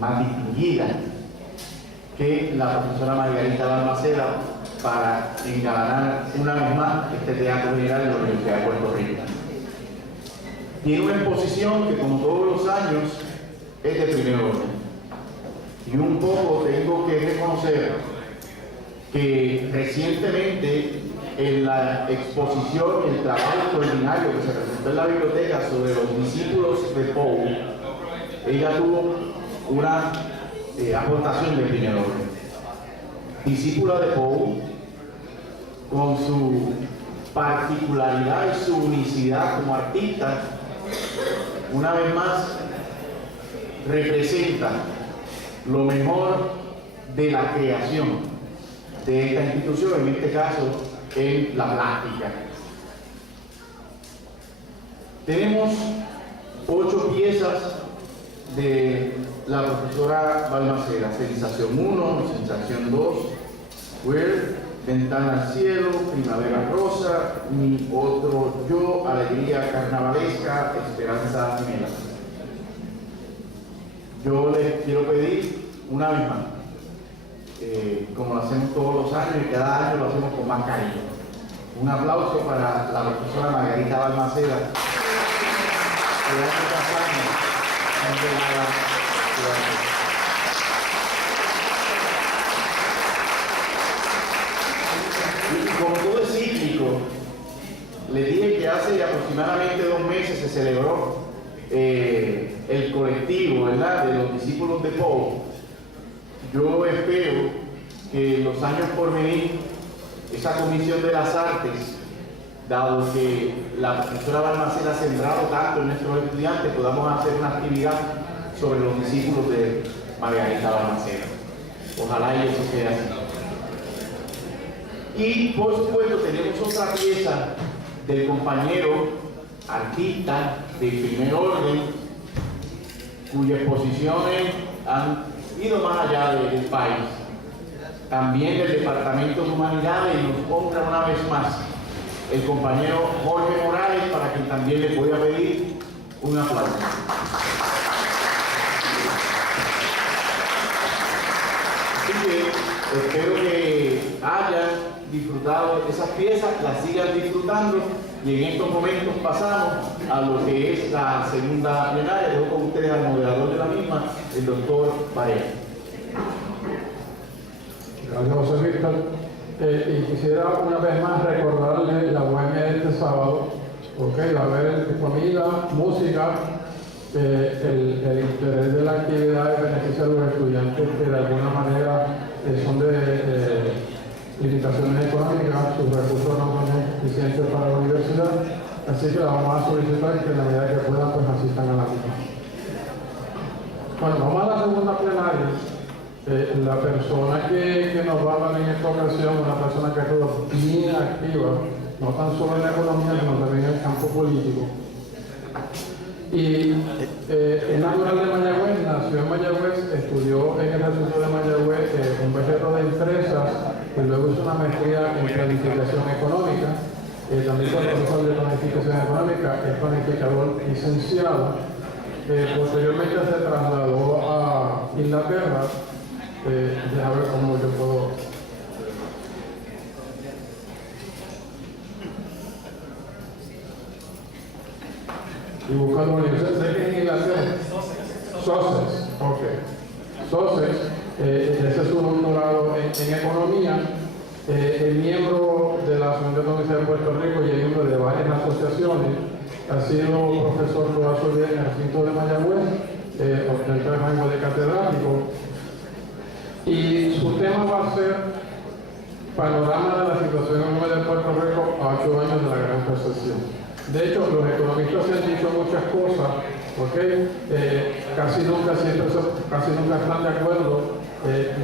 más distinguida que la profesora Margarita Balmaceda para engalanar una vez más este Teatro General de la Universidad de Puerto Rico. Tiene una exposición que, como todos los años, es de primer orden. Y un poco tengo que reconocer que recientemente en la exposición, el trabajo extraordinario que se presentó en la biblioteca sobre los discípulos de Poe, ella tuvo una aportación de primer orden. Discípula de Poe, con su particularidad y su unicidad como artista, una vez más representa lo mejor de la creación de esta institución, en este caso en la plástica. Tenemos 8 piezas de la profesora Balmaceda: Sensación 1, Sensación 2, Where, Ventana al cielo, Primavera rosa, Mi otro yo, Alegría carnavalesca, Esperanza gemela. Yo les quiero pedir una vez más, como lo hacemos todos los años y cada año lo hacemos con más cariño, un aplauso para la profesora Margarita Balmaceda, que hace 3 años ha entregado y como todo es cíclico, les dije que hace aproximadamente 2 meses se celebró el colectivo, ¿verdad?, de los discípulos de Poe. Yo espero que en los años por venir, esa Comisión de las Artes, dado que la profesora Balmaceda ha sembrado tanto en nuestros estudiantes, podamos hacer una actividad sobre los discípulos de Margarita Balmaceda. Ojalá y eso sea así. Y por supuesto tenemos otra pieza del compañero artista de primer orden, cuyas exposiciones han ido más allá del país, también del Departamento de Humanidades, y nos honra una vez más el compañero Jorge Morales, para quien también le voy a pedir un aplauso. Así que espero que hayan disfrutado esas piezas, las sigan disfrutando, y en estos momentos pasamos a lo que es la segunda plenaria. Dejo con ustedes al moderador de la misma, el doctor Varela. Gracias, José Víctor. Y quisiera una vez más recordarle la bohemia de este sábado. Va a haber comida, música, el interés de la actividad beneficia a los estudiantes que de alguna manera son de limitaciones económicas, sus recursos no son suficientes para la universidad, así que la vamos a solicitar que en la medida que puedan pues asistan a la misma. Bueno, vamos a la segunda plenaria. La persona que nos va a hablar en esta ocasión, una persona que ha sido bien activa, no tan solo en la economía, sino también en el campo político. Y es natural de Mayagüez, nació en Mayagüez, estudió en el Instituto de Mayagüez un bachillerato de empresas y luego hizo una maestría en planificación económica. También fue profesor de planificación económica, es planificador licenciado. Posteriormente se trasladó a Inglaterra. Deja ver cómo yo puedo. Y buscando una universidad, sé que en Inglaterra. Sussex, ok. Sussex, ese es su doctorado en economía. Es miembro de la Asociación de Universidad de Puerto Rico y es miembro de varias asociaciones. Ha sido profesor toda su vida en el recinto de Mayagüez, ostenta el rango de catedrático. Y su tema va a ser panorama de la situación económica de Puerto Rico a 8 años de la Gran Recesión. De hecho, los economistas se han dicho muchas cosas, casi nunca están de acuerdo.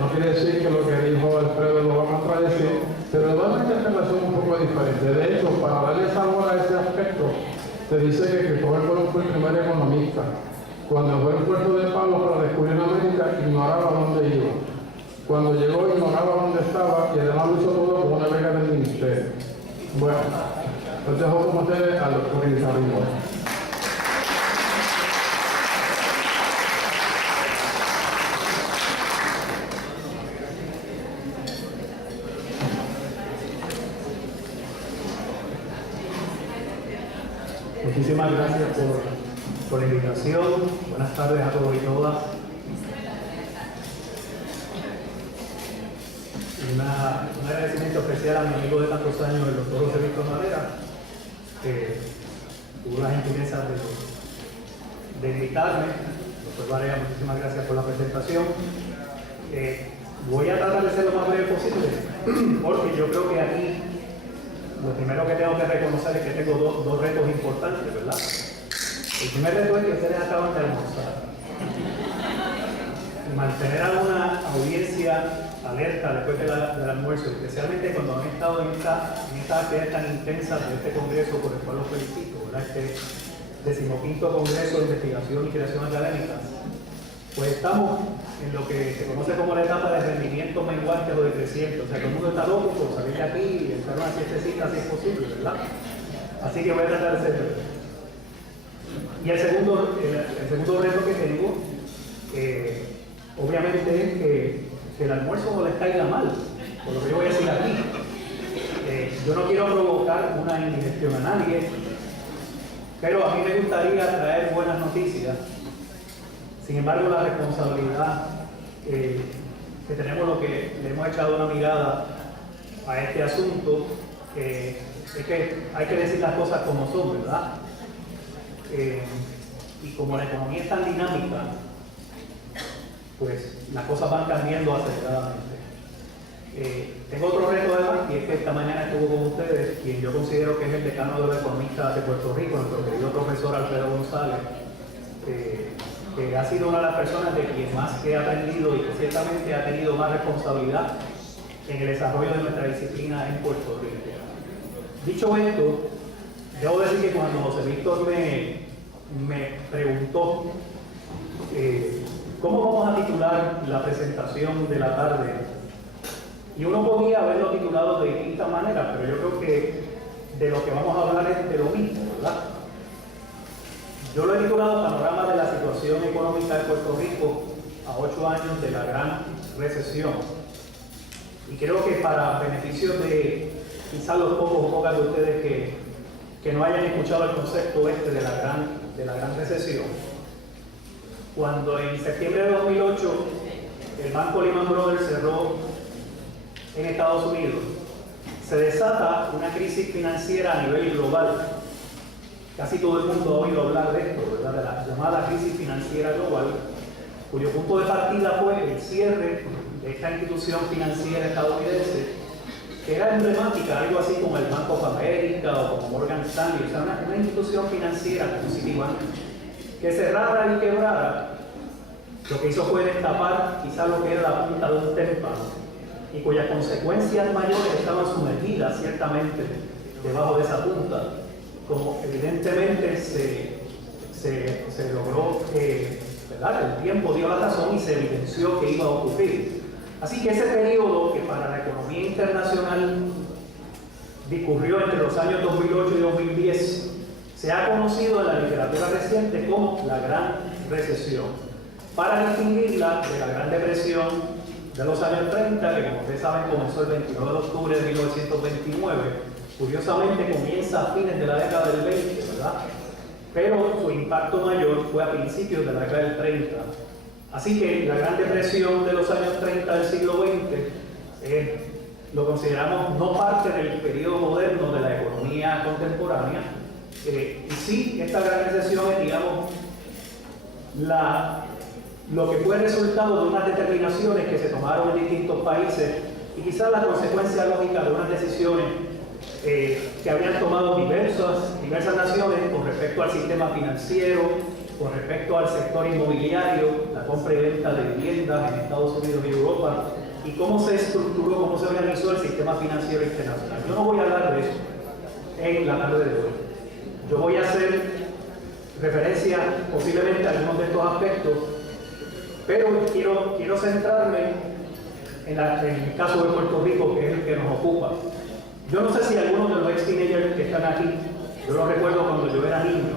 No quiere decir que lo que dijo Alfredo lo va a contradecir, pero le va a dar una interpretación un poco diferente. De hecho, para darle sabor a ese aspecto, se dice que Cristóbal Colón fue el primer economista. Cuando fue al puerto de Pablo para descubrir América, ignoraba dónde iba. Cuando llegó, ignoraba dónde estaba y además lo hizo todo con una beca del ministerio. Bueno, los dejo con ustedes al doctor Elizabeth. Muchísimas gracias por la invitación. Buenas tardes a todos y todas. Un agradecimiento especial a mi amigo de tantos años, el doctor José Víctor Madera, que tuvo la gentileza de invitarme. Doctor Varela, muchísimas gracias por la presentación. Voy a tratar de ser lo más breve posible, porque yo creo que aquí lo primero que tengo que reconocer es que tengo dos retos importantes, ¿verdad? El primer reto es que ustedes acaban de almorzar. Mantener a una audiencia alerta después del almuerzo, especialmente cuando han estado en esta actividad tan intensa de este congreso, por el cual los felicito, ¿verdad? Este 15º Congreso de Investigación y Creación Académica. Pues estamos en lo que se conoce como la etapa de rendimiento menguante o decreciente. O sea, todo el mundo está loco por salir de aquí y estar una siestecita si es posible, ¿verdad? Así que voy a tratar de ser breve. Y el segundo reto que tengo, obviamente, es que el almuerzo no les caiga mal, por lo que yo voy a decir aquí. Yo no quiero provocar una indigestión a nadie, pero a mí me gustaría traer buenas noticias. Sin embargo, la responsabilidad que tenemos, lo que le hemos echado una mirada a este asunto, es que hay que decir las cosas como son, ¿verdad? Y como la economía es tan dinámica, pues las cosas van cambiando aceleradamente. Tengo otro reto además, y es que esta mañana estuvo con ustedes quien yo considero que es el decano de los economistas de Puerto Rico, nuestro querido profesor Alfredo González, que ha sido una de las personas de quien más he aprendido y que ciertamente ha tenido más responsabilidad en el desarrollo de nuestra disciplina en Puerto Rico. Dicho esto, debo decir que cuando José Víctor me preguntó cómo vamos a titular la presentación de la tarde, y uno podía haberlo titulado de distintas maneras, pero yo creo que de lo que vamos a hablar es de lo mismo, ¿verdad? Yo lo he titulado Panorama de la situación económica de Puerto Rico a 8 años de la gran recesión. Y creo que para beneficio de quizás los pocos o pocas de ustedes que no hayan escuchado el concepto de la gran recesión, cuando en septiembre de 2008 el banco Lehman Brothers cerró en Estados Unidos, se desata una crisis financiera a nivel global. Casi todo el mundo ha oído hablar de esto, ¿verdad? De la llamada crisis financiera global, cuyo punto de partida fue el cierre de esta institución financiera estadounidense, que era emblemática, algo así como el Bank of America o como Morgan Stanley, o sea, una institución financiera como Citibank, que cerrara y quebrara, lo que hizo fue destapar quizás lo que era la punta de un témpano, y cuyas consecuencias mayores estaban sumergidas ciertamente debajo de esa punta, como evidentemente se logró, ¿verdad? El tiempo dio la razón y se evidenció que iba a ocurrir. Así que ese periodo que para la economía internacional discurrió entre los años 2008 y 2010 se ha conocido en la literatura reciente como la Gran Recesión, para distinguirla de la Gran Depresión de los años 30, que como ustedes saben comenzó el 29 de octubre de 1929, curiosamente comienza a fines de la década del 20, ¿verdad? Pero su impacto mayor fue a principios de la década del 30. Así que la Gran Depresión de los años 30 del siglo XX lo consideramos no parte del periodo moderno de la economía contemporánea, y sí, esta Gran Recesión es, digamos, lo que fue resultado de unas determinaciones que se tomaron en distintos países y quizás la consecuencia lógica de unas decisiones que habían tomado diversas naciones con respecto al sistema financiero, con respecto al sector inmobiliario, la compra y venta de viviendas en Estados Unidos y Europa, y cómo se estructuró, cómo se organizó el sistema financiero internacional. Yo no voy a hablar de eso en la tarde de hoy. Yo voy a hacer referencia posiblemente a algunos de estos aspectos, pero quiero centrarme en el caso de Puerto Rico, que es el que nos ocupa. Yo no sé si algunos de los ex-teenagers que están aquí, yo lo recuerdo cuando yo era niño,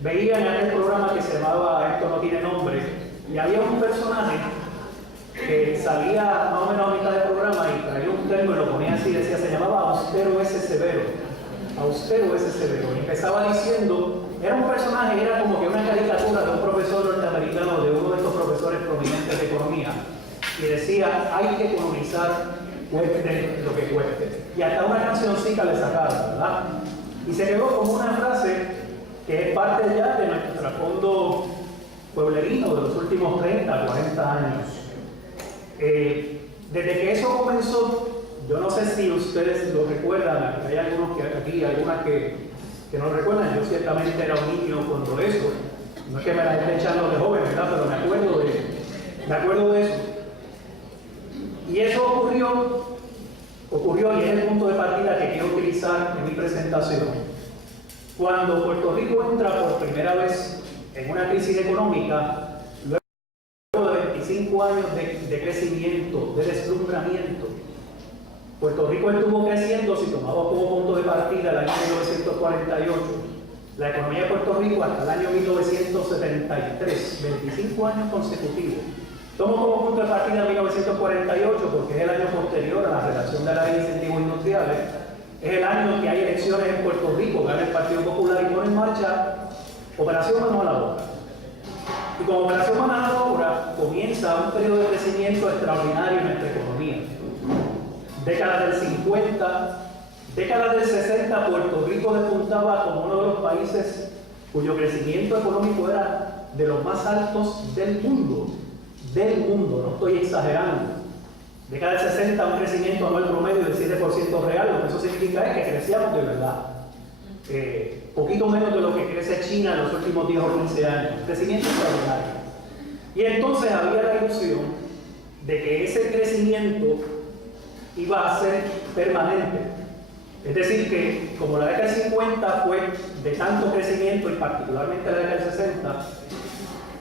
veían en aquel programa que se llamaba Esto no tiene nombre, y había un personaje que salía más o menos a mitad del programa y traía un termo y lo ponía así, decía, se llamaba Austero ese Severo. Austero ese Severo. empezaba diciendo, era un personaje, era como que una caricatura de un profesor norteamericano, de uno de estos profesores prominentes de economía, y decía, hay que economizar, cueste lo que cueste. Y hasta una cancioncita le sacaron, ¿verdad? Y se quedó como una frase que es parte ya de nuestro trasfondo pueblerino de los últimos 30, 40 años. Desde que eso comenzó, yo no sé si ustedes lo recuerdan, hay algunos que aquí, algunas que no recuerdan, yo ciertamente era un niño cuando eso, no es que me la esté echando de joven, ¿verdad? Pero me acuerdo de eso. Y eso ocurrió y es el punto de partida que quiero utilizar en mi presentación. Cuando Puerto Rico entra por primera vez en una crisis económica, luego de 25 años de crecimiento, de deslumbramiento, Puerto Rico estuvo creciendo, si tomamos como punto de partida el año 1948, la economía de Puerto Rico hasta el año 1973, 25 años consecutivos. Tomo como punto de partida 1948 porque es el año posterior a la redacción de la ley de incentivos industriales. Es el año que hay elecciones en Puerto Rico, gana el Partido Popular y pone en marcha Operación Mano a la Obra. Y con Operación Mano a la Obra comienza un periodo de crecimiento extraordinario en nuestra economía. Décadas del 50, décadas del 60, Puerto Rico despuntaba como uno de los países cuyo crecimiento económico era de los más altos del mundo, no estoy exagerando. Década del 60, un crecimiento anual promedio del 7% real, lo que eso significa es que crecíamos de verdad. Poquito menos de lo que crece China en los últimos 10 o 15 años, crecimiento extraordinario. Y entonces había la ilusión de que ese crecimiento iba a ser permanente. Es decir, que como la década del 50 fue de tanto crecimiento y particularmente la década del 60,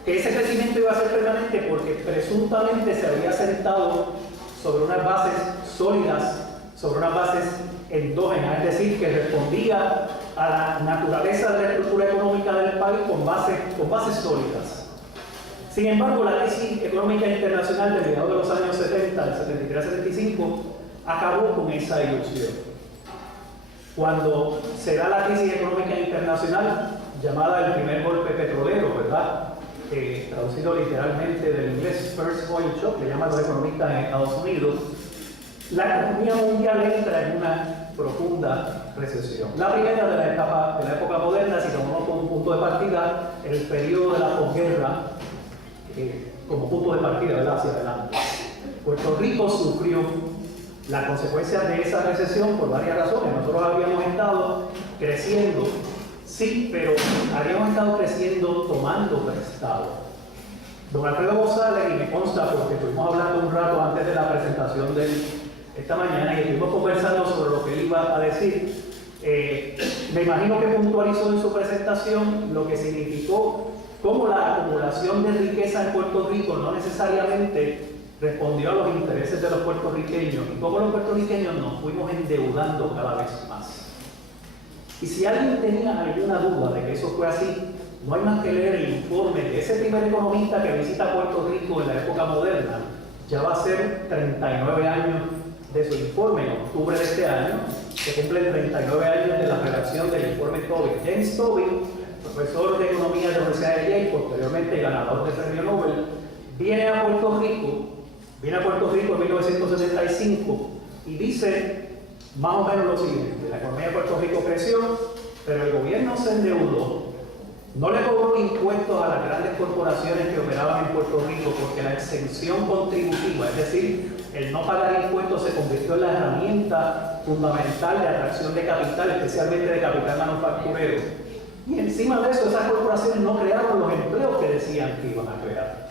que ese crecimiento iba a ser permanente porque presuntamente se había sentado sobre unas bases sólidas, sobre unas bases endógenas, es decir, que respondía a la naturaleza de la estructura económica del país con bases sólidas. Sin embargo, la crisis económica internacional de mediados de los años 70, del 73-75, acabó con esa ilusión. Cuando se da la crisis económica internacional, llamada el primer golpe petrolero, ¿verdad? Traducido literalmente del inglés First Oil Shock, que llaman los economistas en Estados Unidos, la economía mundial entra en una profunda recesión. La primera de la época moderna, si tomamos como punto de partida el periodo de la posguerra, como punto de partida, ¿verdad?, hacia adelante. Puerto Rico sufrió las consecuencias de esa recesión por varias razones. Nosotros habíamos estado creciendo, sí, pero habíamos estado creciendo tomando prestado. Don Alfredo González, y me consta porque estuvimos hablando un rato antes de la presentación de esta mañana y estuvimos conversando sobre lo que él iba a decir, me imagino que puntualizó en su presentación lo que significó cómo la acumulación de riqueza en Puerto Rico no necesariamente respondió a los intereses de los puertorriqueños y cómo los puertorriqueños nos fuimos endeudando cada vez más. Y si alguien tenía alguna duda de que eso fue así, no hay más que leer el informe de ese primer economista que visita Puerto Rico en la época moderna. Ya va a ser 39 años de su informe, en octubre de este año, se cumplen 39 años de la redacción del informe Tobin. James Tobin, profesor de economía de la Universidad de Yale, posteriormente ganador del premio Nobel, viene a Puerto Rico en 1975 y dice más o menos lo siguiente: la economía de Puerto Rico creció, pero el gobierno se endeudó, no le cobró impuestos a las grandes corporaciones que operaban en Puerto Rico porque la exención contributiva, es decir, el no pagar impuestos, se convirtió en la herramienta fundamental de atracción de capital, especialmente de capital manufacturero. Y encima de eso, esas corporaciones no crearon los empleos que decían que iban a crear.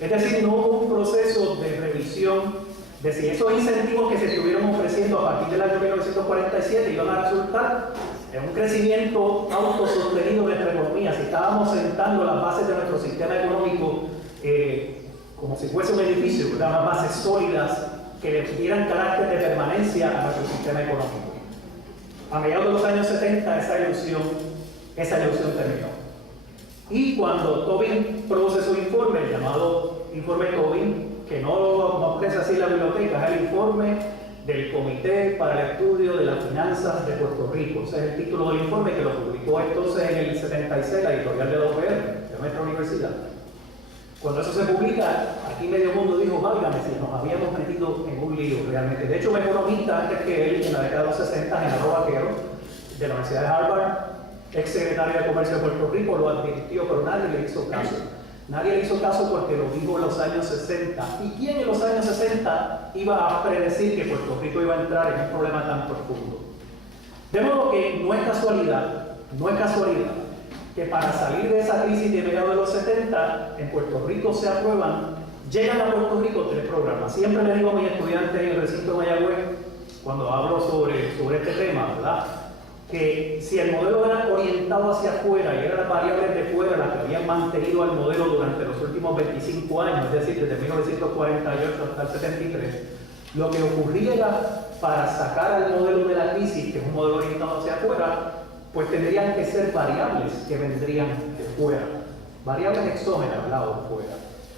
Es decir, no hubo un proceso de revisión de si esos incentivos que se estuvieron ofreciendo a partir del año 1947 iban a resultar en un crecimiento autosostenido de nuestra economía, si estábamos sentando las bases de nuestro sistema económico como si fuese un edificio, unas bases sólidas que le dieran carácter de permanencia a nuestro sistema económico. A mediados de los años 70 esa ilusión terminó. Y cuando Tobin produce su informe, el llamado informe Tobin, que no aparece así en la biblioteca, es el informe del Comité para el Estudio de las Finanzas de Puerto Rico. Ese es el título del informe que lo publicó entonces en el 76 la editorial de la UPR, de nuestra universidad. Cuando eso se publica, aquí medio mundo dijo, válgame, si nos habíamos metido en un lío realmente. De hecho, un economista antes que él, en la década de los 60, Genaro Vaquero, de la Universidad de Harvard, ex secretario de Comercio de Puerto Rico, lo advirtió, pero nadie le hizo caso. Nadie le hizo caso porque lo dijo en los años 60. ¿Y quién en los años 60 iba a predecir que Puerto Rico iba a entrar en un problema tan profundo? De modo que no es casualidad que para salir de esa crisis de mediados de los 70, en Puerto Rico se aprueban, llegan a Puerto Rico 3 programas. Siempre le digo a mis estudiantes en el recinto de Mayagüez, cuando hablo sobre este tema, ¿verdad?, que si el modelo era orientado hacia afuera y eran las variables de fuera las que habían mantenido al modelo durante los últimos 25 años, es decir, desde 1948 hasta el 73, lo que ocurría era, para sacar al modelo de la crisis, que es un modelo orientado hacia afuera, pues tendrían que ser variables que vendrían de fuera, variables exógenas, ¿verdad?, o de fuera.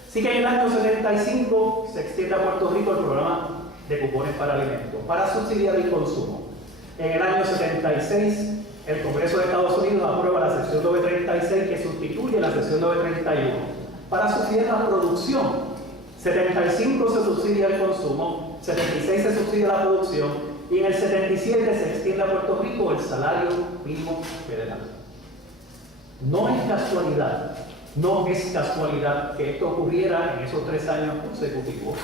Así que en el año 75 se extiende a Puerto Rico el programa de cupones para alimentos, para subsidiar el consumo. En el año 76, el Congreso de Estados Unidos aprueba la sección 936 que sustituye la sección 931 para subsidiar la producción. 75 se subsidia el consumo, 76 se subsidia la producción y en el 77 se extiende a Puerto Rico el salario mínimo federal. No es casualidad que esto ocurriera en esos 3 años consecutivos,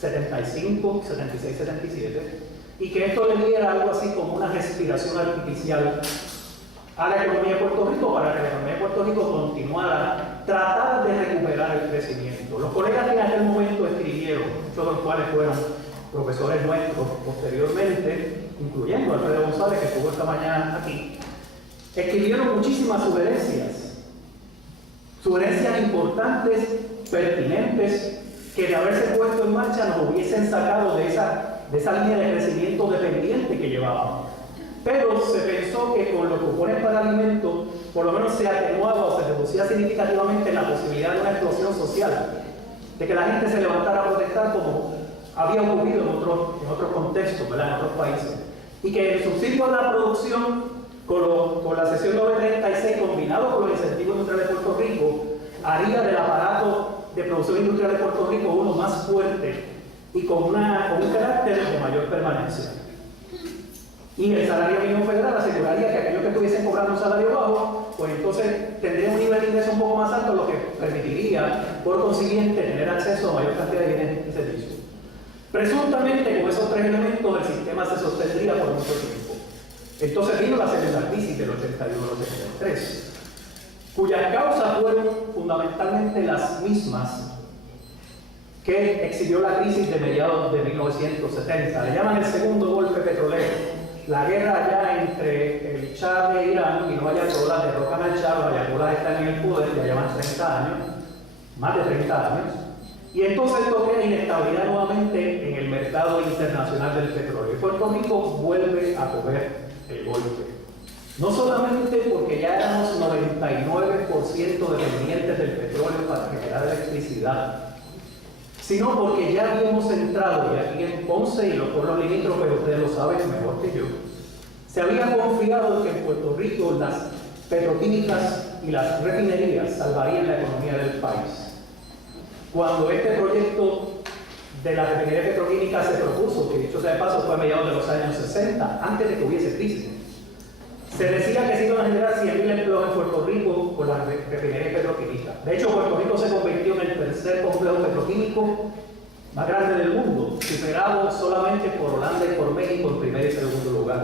75, 76, 77, y que esto le diera algo así como una respiración artificial a la economía de Puerto Rico para que la economía de Puerto Rico continuara tratar de recuperar el crecimiento. Los colegas que en aquel momento escribieron, muchos de los cuales fueron profesores nuestros posteriormente, incluyendo Alfredo González, que estuvo esta mañana aquí, escribieron muchísimas sugerencias importantes, pertinentes, que de haberse puesto en marcha nos hubiesen sacado de esa línea de crecimiento dependiente que llevábamos. Pero se pensó que con los cupones para alimentos, por lo menos se atenuaba o se reducía significativamente la posibilidad de una explosión social, de que la gente se levantara a protestar como había ocurrido en otros contextos, ¿verdad?, en otros países. Y que el subsidio a la producción, con la sección 936, combinado con los incentivos industriales de Puerto Rico, haría del aparato de producción industrial de Puerto Rico uno más fuerte y con un carácter de mayor permanencia. Y el salario mínimo federal aseguraría que aquellos que estuviesen cobrando un salario bajo, pues entonces tendrían un nivel de ingreso un poco más alto, lo que permitiría, por consiguiente, tener acceso a mayor cantidad de bienes y servicios. Presuntamente, con esos 3 elementos, el sistema se sostendría por mucho tiempo. Entonces vino la segunda crisis del 81-83, cuyas causas fueron fundamentalmente las mismas que exhibió la crisis de mediados de 1970. Le llaman el segundo golpe petrolero. La guerra allá entre el Shah de Irán y los ayatolás derrocan al Shah, los ayatolás están en el poder, ya llevan 30 años, más de 30 años, y entonces esto crea inestabilidad nuevamente en el mercado internacional del petróleo. Y Puerto Rico vuelve a coger el golpe. No solamente porque ya éramos 99% dependientes del petróleo para generar electricidad, sino porque ya habíamos entrado, y aquí en Ponce y los pueblos limítrofes, pero ustedes lo saben mejor que yo, se había confiado que en Puerto Rico las petroquímicas y las refinerías salvarían la economía del país. Cuando este proyecto de la refinería petroquímica se propuso, que dicho sea de paso fue a mediados de los años 60, antes de que hubiese crisis, se decía que se iban a generar 100.000 empleos en Puerto Rico con las refinerías petroquímicas. De hecho, Puerto Rico se convirtió en el tercer complejo petroquímico más grande del mundo, superado solamente por Holanda y por México en primer y segundo lugar,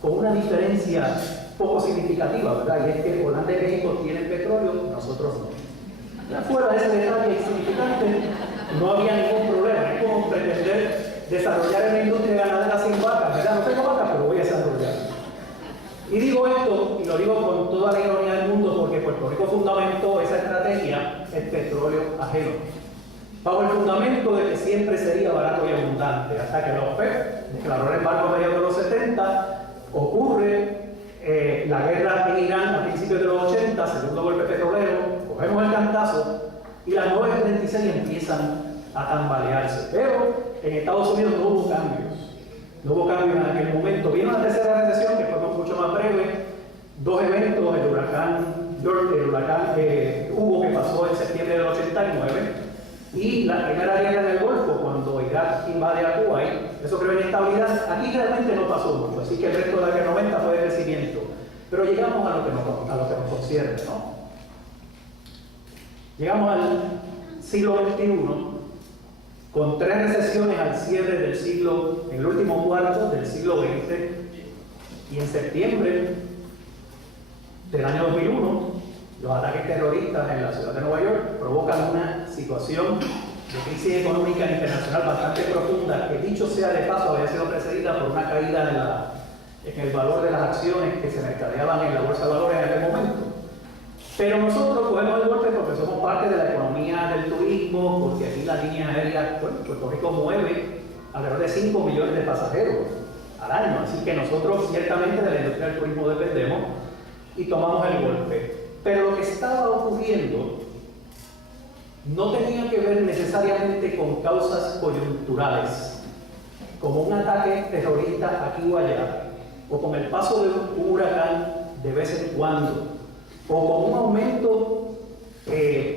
con una diferencia poco significativa, ¿verdad? Y es que Holanda y México tienen petróleo, nosotros no. Ya fuera de ese detalle insignificante, no había ningún problema. Es como pretender desarrollar una industria ganadera sin vacas, ¿verdad? No tengo vacas, pero voy a desarrollar. Y digo esto, y lo digo con toda la ironía del mundo, porque Puerto Rico fundamentó esa estrategia, el petróleo ajeno, bajo el fundamento de que siempre sería barato y abundante, hasta que la OPEP declaró el embargo a mediados de los 70, ocurre la guerra en Irán a principios de los 80, segundo golpe petrolero, cogemos el cantazo, y las 936 empiezan a tambalearse. Pero en Estados Unidos no hubo cambios. no hubo cambio en aquel momento. Vino una tercera recesión que fue mucho más breve, dos eventos, el huracán Hugo, que pasó en septiembre del 89, y la primera guerra en el Golfo, cuando Irak invade a Kuwait. Eso creó inestabilidad. Aquí realmente no pasó mucho, así que el resto de la década 90 fue de crecimiento. Pero llegamos a lo que nos concierne, ¿no? Llegamos al siglo XXI con 3 recesiones al cierre del siglo, en el último cuarto del siglo XX, y en septiembre del año 2001, los ataques terroristas en la ciudad de Nueva York provocan una situación de crisis económica internacional bastante profunda, que dicho sea de paso había sido precedida por una caída en el valor de las acciones que se mercadeaban en la bolsa de valores en aquel momento. Pero nosotros cogemos el golpe porque somos parte de la economía del turismo, porque aquí la línea aérea, bueno, Puerto Rico mueve alrededor de 5 millones de pasajeros al año, así que nosotros ciertamente de la industria del turismo dependemos y tomamos el golpe. Pero lo que estaba ocurriendo no tenía que ver necesariamente con causas coyunturales, como un ataque terrorista aquí o allá, o con el paso de un huracán de vez en cuando, o con un aumento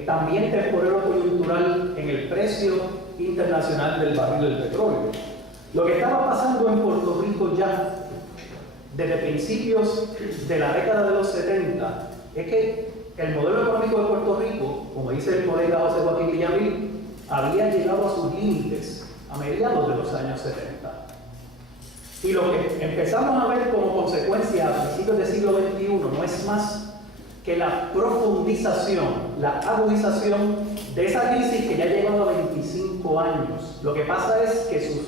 también temporal coyuntural en el precio internacional del barril del petróleo. Lo que estaba pasando en Puerto Rico ya desde principios de la década de los 70 es que el modelo económico de Puerto Rico, como dice el colega José Joaquín Villamil, había llegado a sus límites a mediados de los años 70. Y lo que empezamos a ver como consecuencia a principios del siglo XXI no es más que la profundización, la agudización de esa crisis que ya ha llegado a 25 años. Lo que pasa es que sus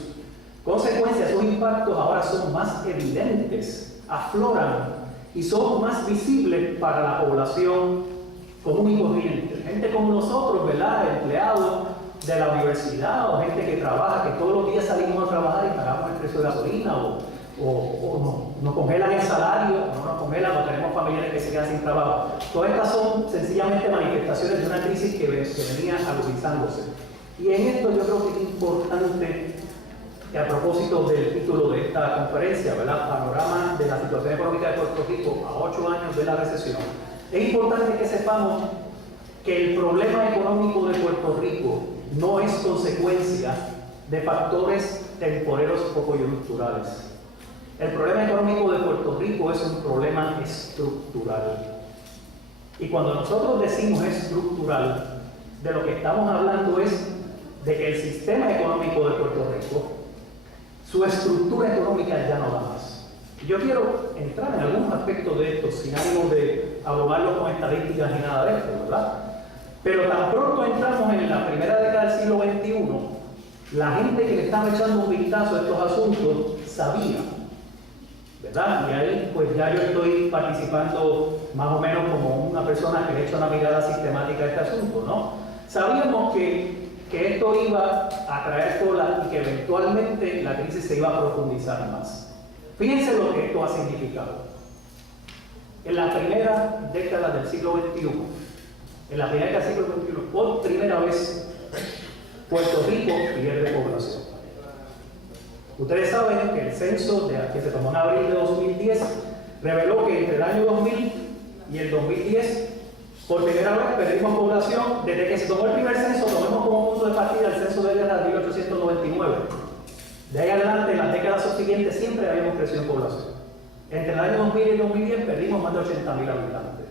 consecuencias, sus impactos ahora son más evidentes, afloran y son más visibles para la población común y corriente. Gente como nosotros, ¿verdad? Empleados de la universidad o gente que trabaja, que todos los días salimos a trabajar y pagamos el precio de gasolina o nos congelan el salario, o no nos congelan, o tenemos familiares que se quedan sin trabajo. Todas estas son sencillamente manifestaciones de una crisis que venía agudizándose. Y en esto yo creo que es importante, que a propósito del título de esta conferencia, ¿verdad? Panorama de la situación económica de Puerto Rico a 8 años de la recesión, es importante que sepamos que el problema económico de Puerto Rico no es consecuencia de factores temporeros o coyunturales. El problema económico de Puerto Rico es un problema estructural. Y cuando nosotros decimos estructural, de lo que estamos hablando es de que el sistema económico de Puerto Rico, su estructura económica ya no da más. Y yo quiero entrar en algunos aspectos de esto, sin ánimo de abrumarlo con estadísticas ni nada de esto, ¿verdad? Pero tan pronto entramos en la primera década del siglo XXI, la gente que le estaba echando un vistazo a estos asuntos sabía, ¿verdad? Y ahí pues ya yo estoy participando más o menos como una persona que le echa una mirada sistemática a este asunto, ¿no? Sabíamos que esto iba a traer cola y que eventualmente la crisis se iba a profundizar más. Fíjense lo que esto ha significado. En la primera década del siglo XXI, por primera vez, Puerto Rico pierde población. Ustedes saben que el censo que se tomó en abril de 2010 reveló que entre el año 2000 y el 2010, por primera vez perdimos población. Desde que se tomó el primer censo, tomamos como punto de partida el censo de 1899. De ahí adelante, en las décadas subsiguientes, siempre habíamos crecido en población. Entre el año 2000 y el 2010 perdimos más de 80.000 habitantes.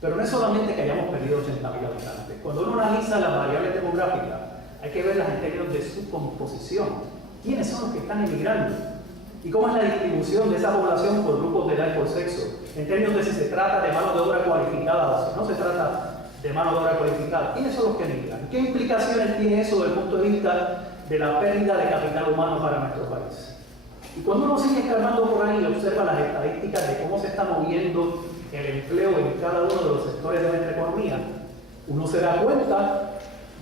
Pero no es solamente que hayamos perdido 80.000 habitantes. Cuando uno analiza las variables demográficas, hay que verlas en términos de su composición. ¿Quiénes son los que están emigrando? ¿Y cómo es la distribución de esa población por grupos de edad y por sexo? En términos de si se trata de mano de obra cualificada o si no se trata de mano de obra cualificada. ¿Quiénes son los que emigran? ¿Qué implicaciones tiene eso desde el punto de vista de la pérdida de capital humano para nuestro país? Y cuando uno sigue escarbando por ahí y observa las estadísticas de cómo se está moviendo el empleo en cada uno de los sectores de nuestra economía, uno se da cuenta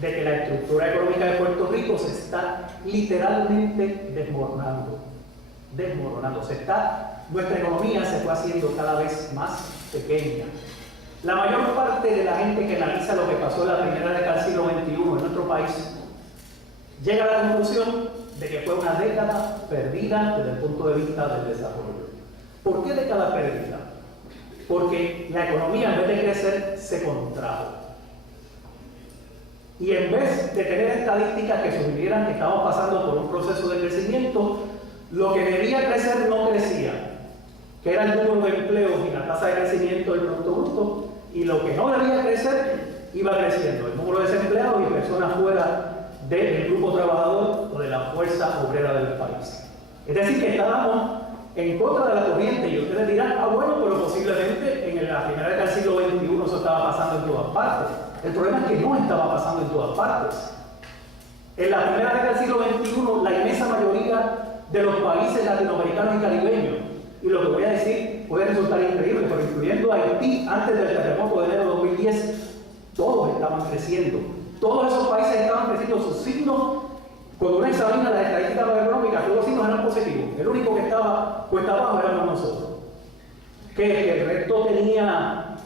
de que la estructura económica de Puerto Rico se está literalmente desmoronando. Nuestra economía se fue haciendo cada vez más pequeña. La mayor parte de la gente que analiza lo que pasó en la primera década del siglo XXI en nuestro país llega a la conclusión de que fue una década perdida desde el punto de vista del desarrollo. ¿Por qué década perdida? Porque la economía, en vez de crecer, se contrajo. Y en vez de tener estadísticas que sugirieran que estábamos pasando por un proceso de crecimiento, lo que debía crecer no crecía, que era el número de empleos y la tasa de crecimiento del Producto Bruto, y lo que no debía crecer iba creciendo, el número de desempleados y personas fuera del grupo trabajador o de la fuerza obrera del país. Es decir, que estábamos en contra de la corriente, y ustedes dirán, bueno, pero posiblemente en la primera década del siglo XXI eso estaba pasando en todas partes. El problema es que no estaba pasando en todas partes. En la primera década del siglo XXI, la inmensa mayoría de los países latinoamericanos y caribeños, y lo que voy a decir puede resultar increíble, pero incluyendo Haití antes del terremoto de enero de 2010, todos estaban creciendo. Todos esos países estaban creciendo sus signos. Cuando uno examina las estadísticas económicas, todos los signos eran positivos. El único que estaba cuesta abajo éramos nosotros. Que el resto tenía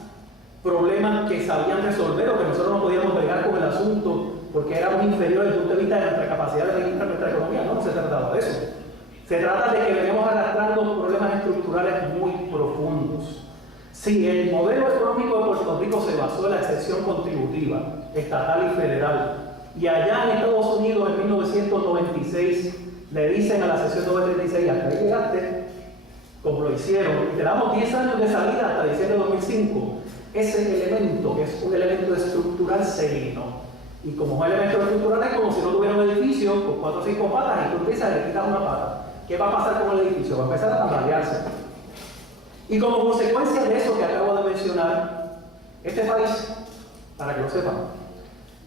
problemas que sabían resolver o que nosotros no podíamos bregar con el asunto porque éramos inferiores desde el punto de vista de nuestra capacidad de registrar nuestra economía. No se trataba de eso. Se trata de que venimos arrastrando problemas estructurales muy profundos. Sí, el modelo económico de Puerto Rico se basó en la excepción contributiva, estatal y federal. Y allá en Estados Unidos, en 1996, le dicen a la sección 936, hasta ahí llegaste, como lo hicieron, y te damos 10 años de salida hasta diciembre de 2005. Ese elemento, que es un elemento estructural, se eliminó. Y como un elemento estructural es como si no tuviera un edificio con 4 o 5 patas y tú empiezas y le quitas una pata. ¿Qué va a pasar con el edificio? Va a empezar a tambalearse. Y como consecuencia de eso que acabo de mencionar, este país, para que lo sepan,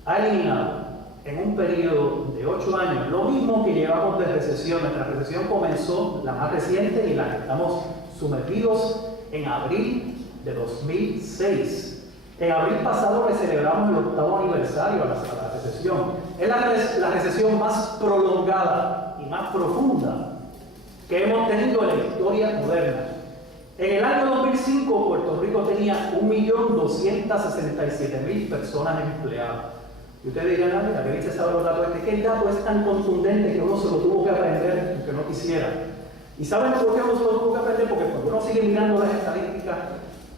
ha eliminado en un periodo de 8 años lo mismo que llevamos de recesión. Nuestra recesión comenzó, la más reciente, y la que estamos sumergidos en abril de 2006. En abril pasado le celebramos el 8º aniversario a la recesión. Es la recesión más prolongada y más profunda que hemos tenido en la historia moderna. En el año 2005, Puerto Rico tenía 1.267.000 personas empleadas. Y ustedes dirán, mira, ¿qué dice saber los datos? ¿Qué dato es tan contundente que uno se lo tuvo que aprender aunque no quisiera? ¿Y saben por qué uno se lo tuvo que aprender? Porque cuando uno sigue mirando las estadísticas,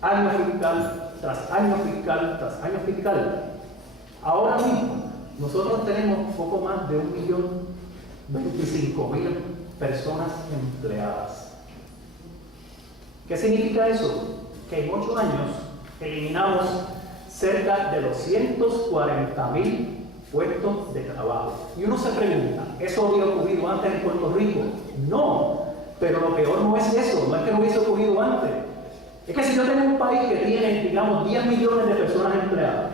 año fiscal tras año fiscal tras año fiscal, ahora mismo nosotros tenemos poco más de 1.025.000 personas empleadas. ¿Qué significa eso? Que en 8 años eliminamos cerca de 240.000 puestos de trabajo. Y uno se pregunta, ¿eso había ocurrido antes en Puerto Rico? No, pero lo peor no es eso, no es que no hubiese ocurrido antes. Es que si yo tengo un país que tiene, digamos, 10 millones de personas empleadas,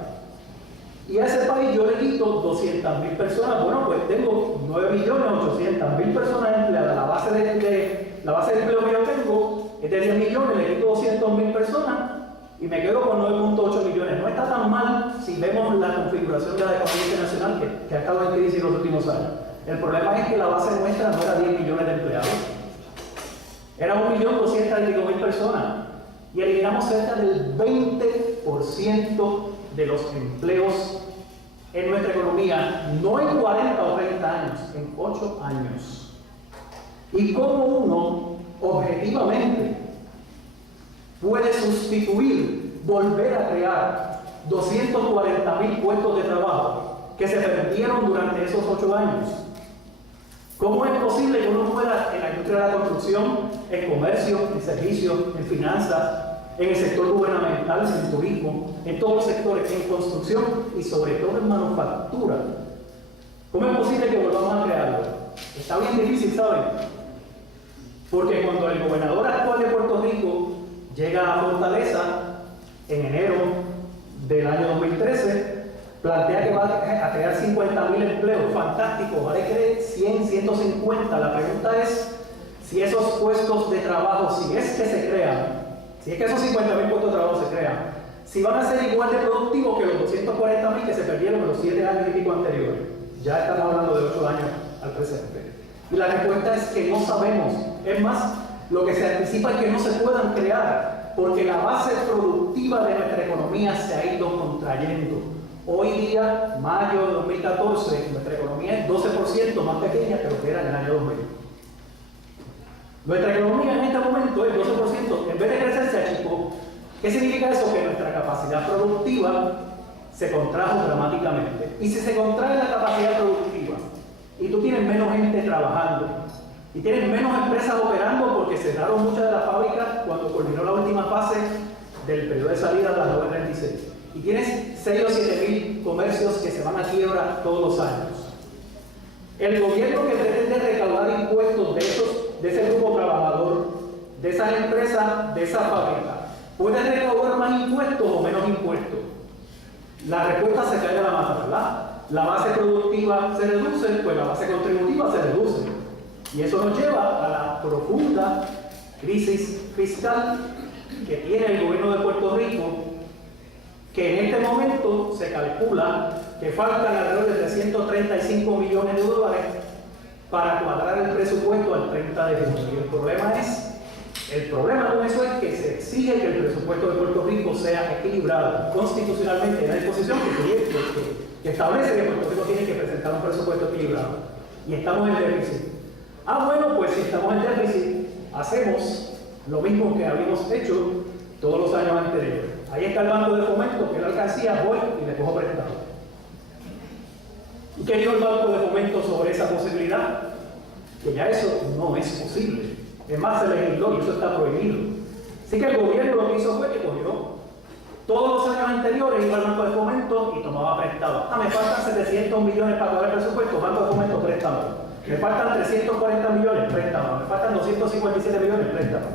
y a ese país yo le quito 200.000 personas, bueno, pues tengo 9.800.000 personas empleadas. La base de empleo que yo tengo es de 10 millones, le quito 200.000 personas y me quedo con 9.8 millones. No está tan mal si vemos la configuración de la economía internacional que ha estado en crisis en los últimos años. El problema es que la base nuestra no era 10 millones de empleados, era 1.200.000 personas. Y eliminamos cerca del 20% de los empleos en nuestra economía, no en 40 o 30 años, en 8 años. Y cómo uno, objetivamente, puede sustituir, volver a crear 240.000 puestos de trabajo que se perdieron durante esos 8 años. ¿Cómo es posible que uno pueda, en la industria de la construcción, en comercio, en servicios, en finanzas, en el sector gubernamental, en el turismo, en todos los sectores, en construcción y sobre todo en manufactura? ¿Cómo es posible que volvamos a crearlo? Está bien difícil, ¿saben? Porque cuando el gobernador actual de Puerto Rico llega a Fortaleza en enero del año 2013, plantea que va a crear 50.000 empleos. Fantástico, vale creer 100, 150. La pregunta es si esos puestos de trabajo, si es que se crean, si es que esos 50.000 puestos de trabajo se crean, si van a ser igual de productivos que los 240.000 que se perdieron en los 7 años y pico anteriores. Ya estamos hablando de 8 años al presente. Y la respuesta es que no sabemos. Es más, lo que se anticipa es que no se puedan crear, porque la base productiva de nuestra economía se ha ido contrayendo. Hoy día, mayo de 2014, nuestra economía es 12% más pequeña que lo que era en el año 2000. Nuestra economía en este momento es 12%, en vez de crecer se achicó. ¿Qué significa eso? Que nuestra capacidad productiva se contrajo dramáticamente. Y si se contrae la capacidad productiva y tú tienes menos gente trabajando y tienes menos empresas operando porque cerraron muchas de las fábricas cuando culminó la última fase del periodo de salida de las 936 y tienes 6 o 7 mil comercios que se van a quiebra todos los años, el gobierno que pretende recaudar impuestos de ese grupo trabajador, de esas empresas, de esa fábrica, ¿puede recaudar más impuestos o menos impuestos? La respuesta se cae de la mata, ¿verdad? La base productiva se reduce, pues la base contributiva se reduce. Y eso nos lleva a la profunda crisis fiscal que tiene el gobierno de Puerto Rico, que en este momento se calcula que faltan alrededor de 335 millones de dólares para cuadrar el presupuesto al 30 de junio. Y el problema con eso es que se exige que el presupuesto de Puerto Rico sea equilibrado constitucionalmente. Hay una disposición que establece que Puerto Rico tiene que presentar un presupuesto equilibrado. Y estamos en déficit. Bueno, pues si estamos en déficit, hacemos lo mismo que habíamos hecho todos los años anteriores. Ahí está el Banco de Fomento, que la alcancía, voy y le cojo prestado. ¿Y qué dijo el Banco de Fomento sobre esa posibilidad? Que ya eso no es posible. Es más, se legisló y eso está prohibido. Así que el gobierno lo que hizo fue que cogió todos los años anteriores, iba al Banco de Fomento y tomaba prestado. Me faltan 700 millones para pagar el presupuesto, Banco de Fomento, préstamo. Me faltan 340 millones, préstamo. Me faltan 257 millones, préstamo.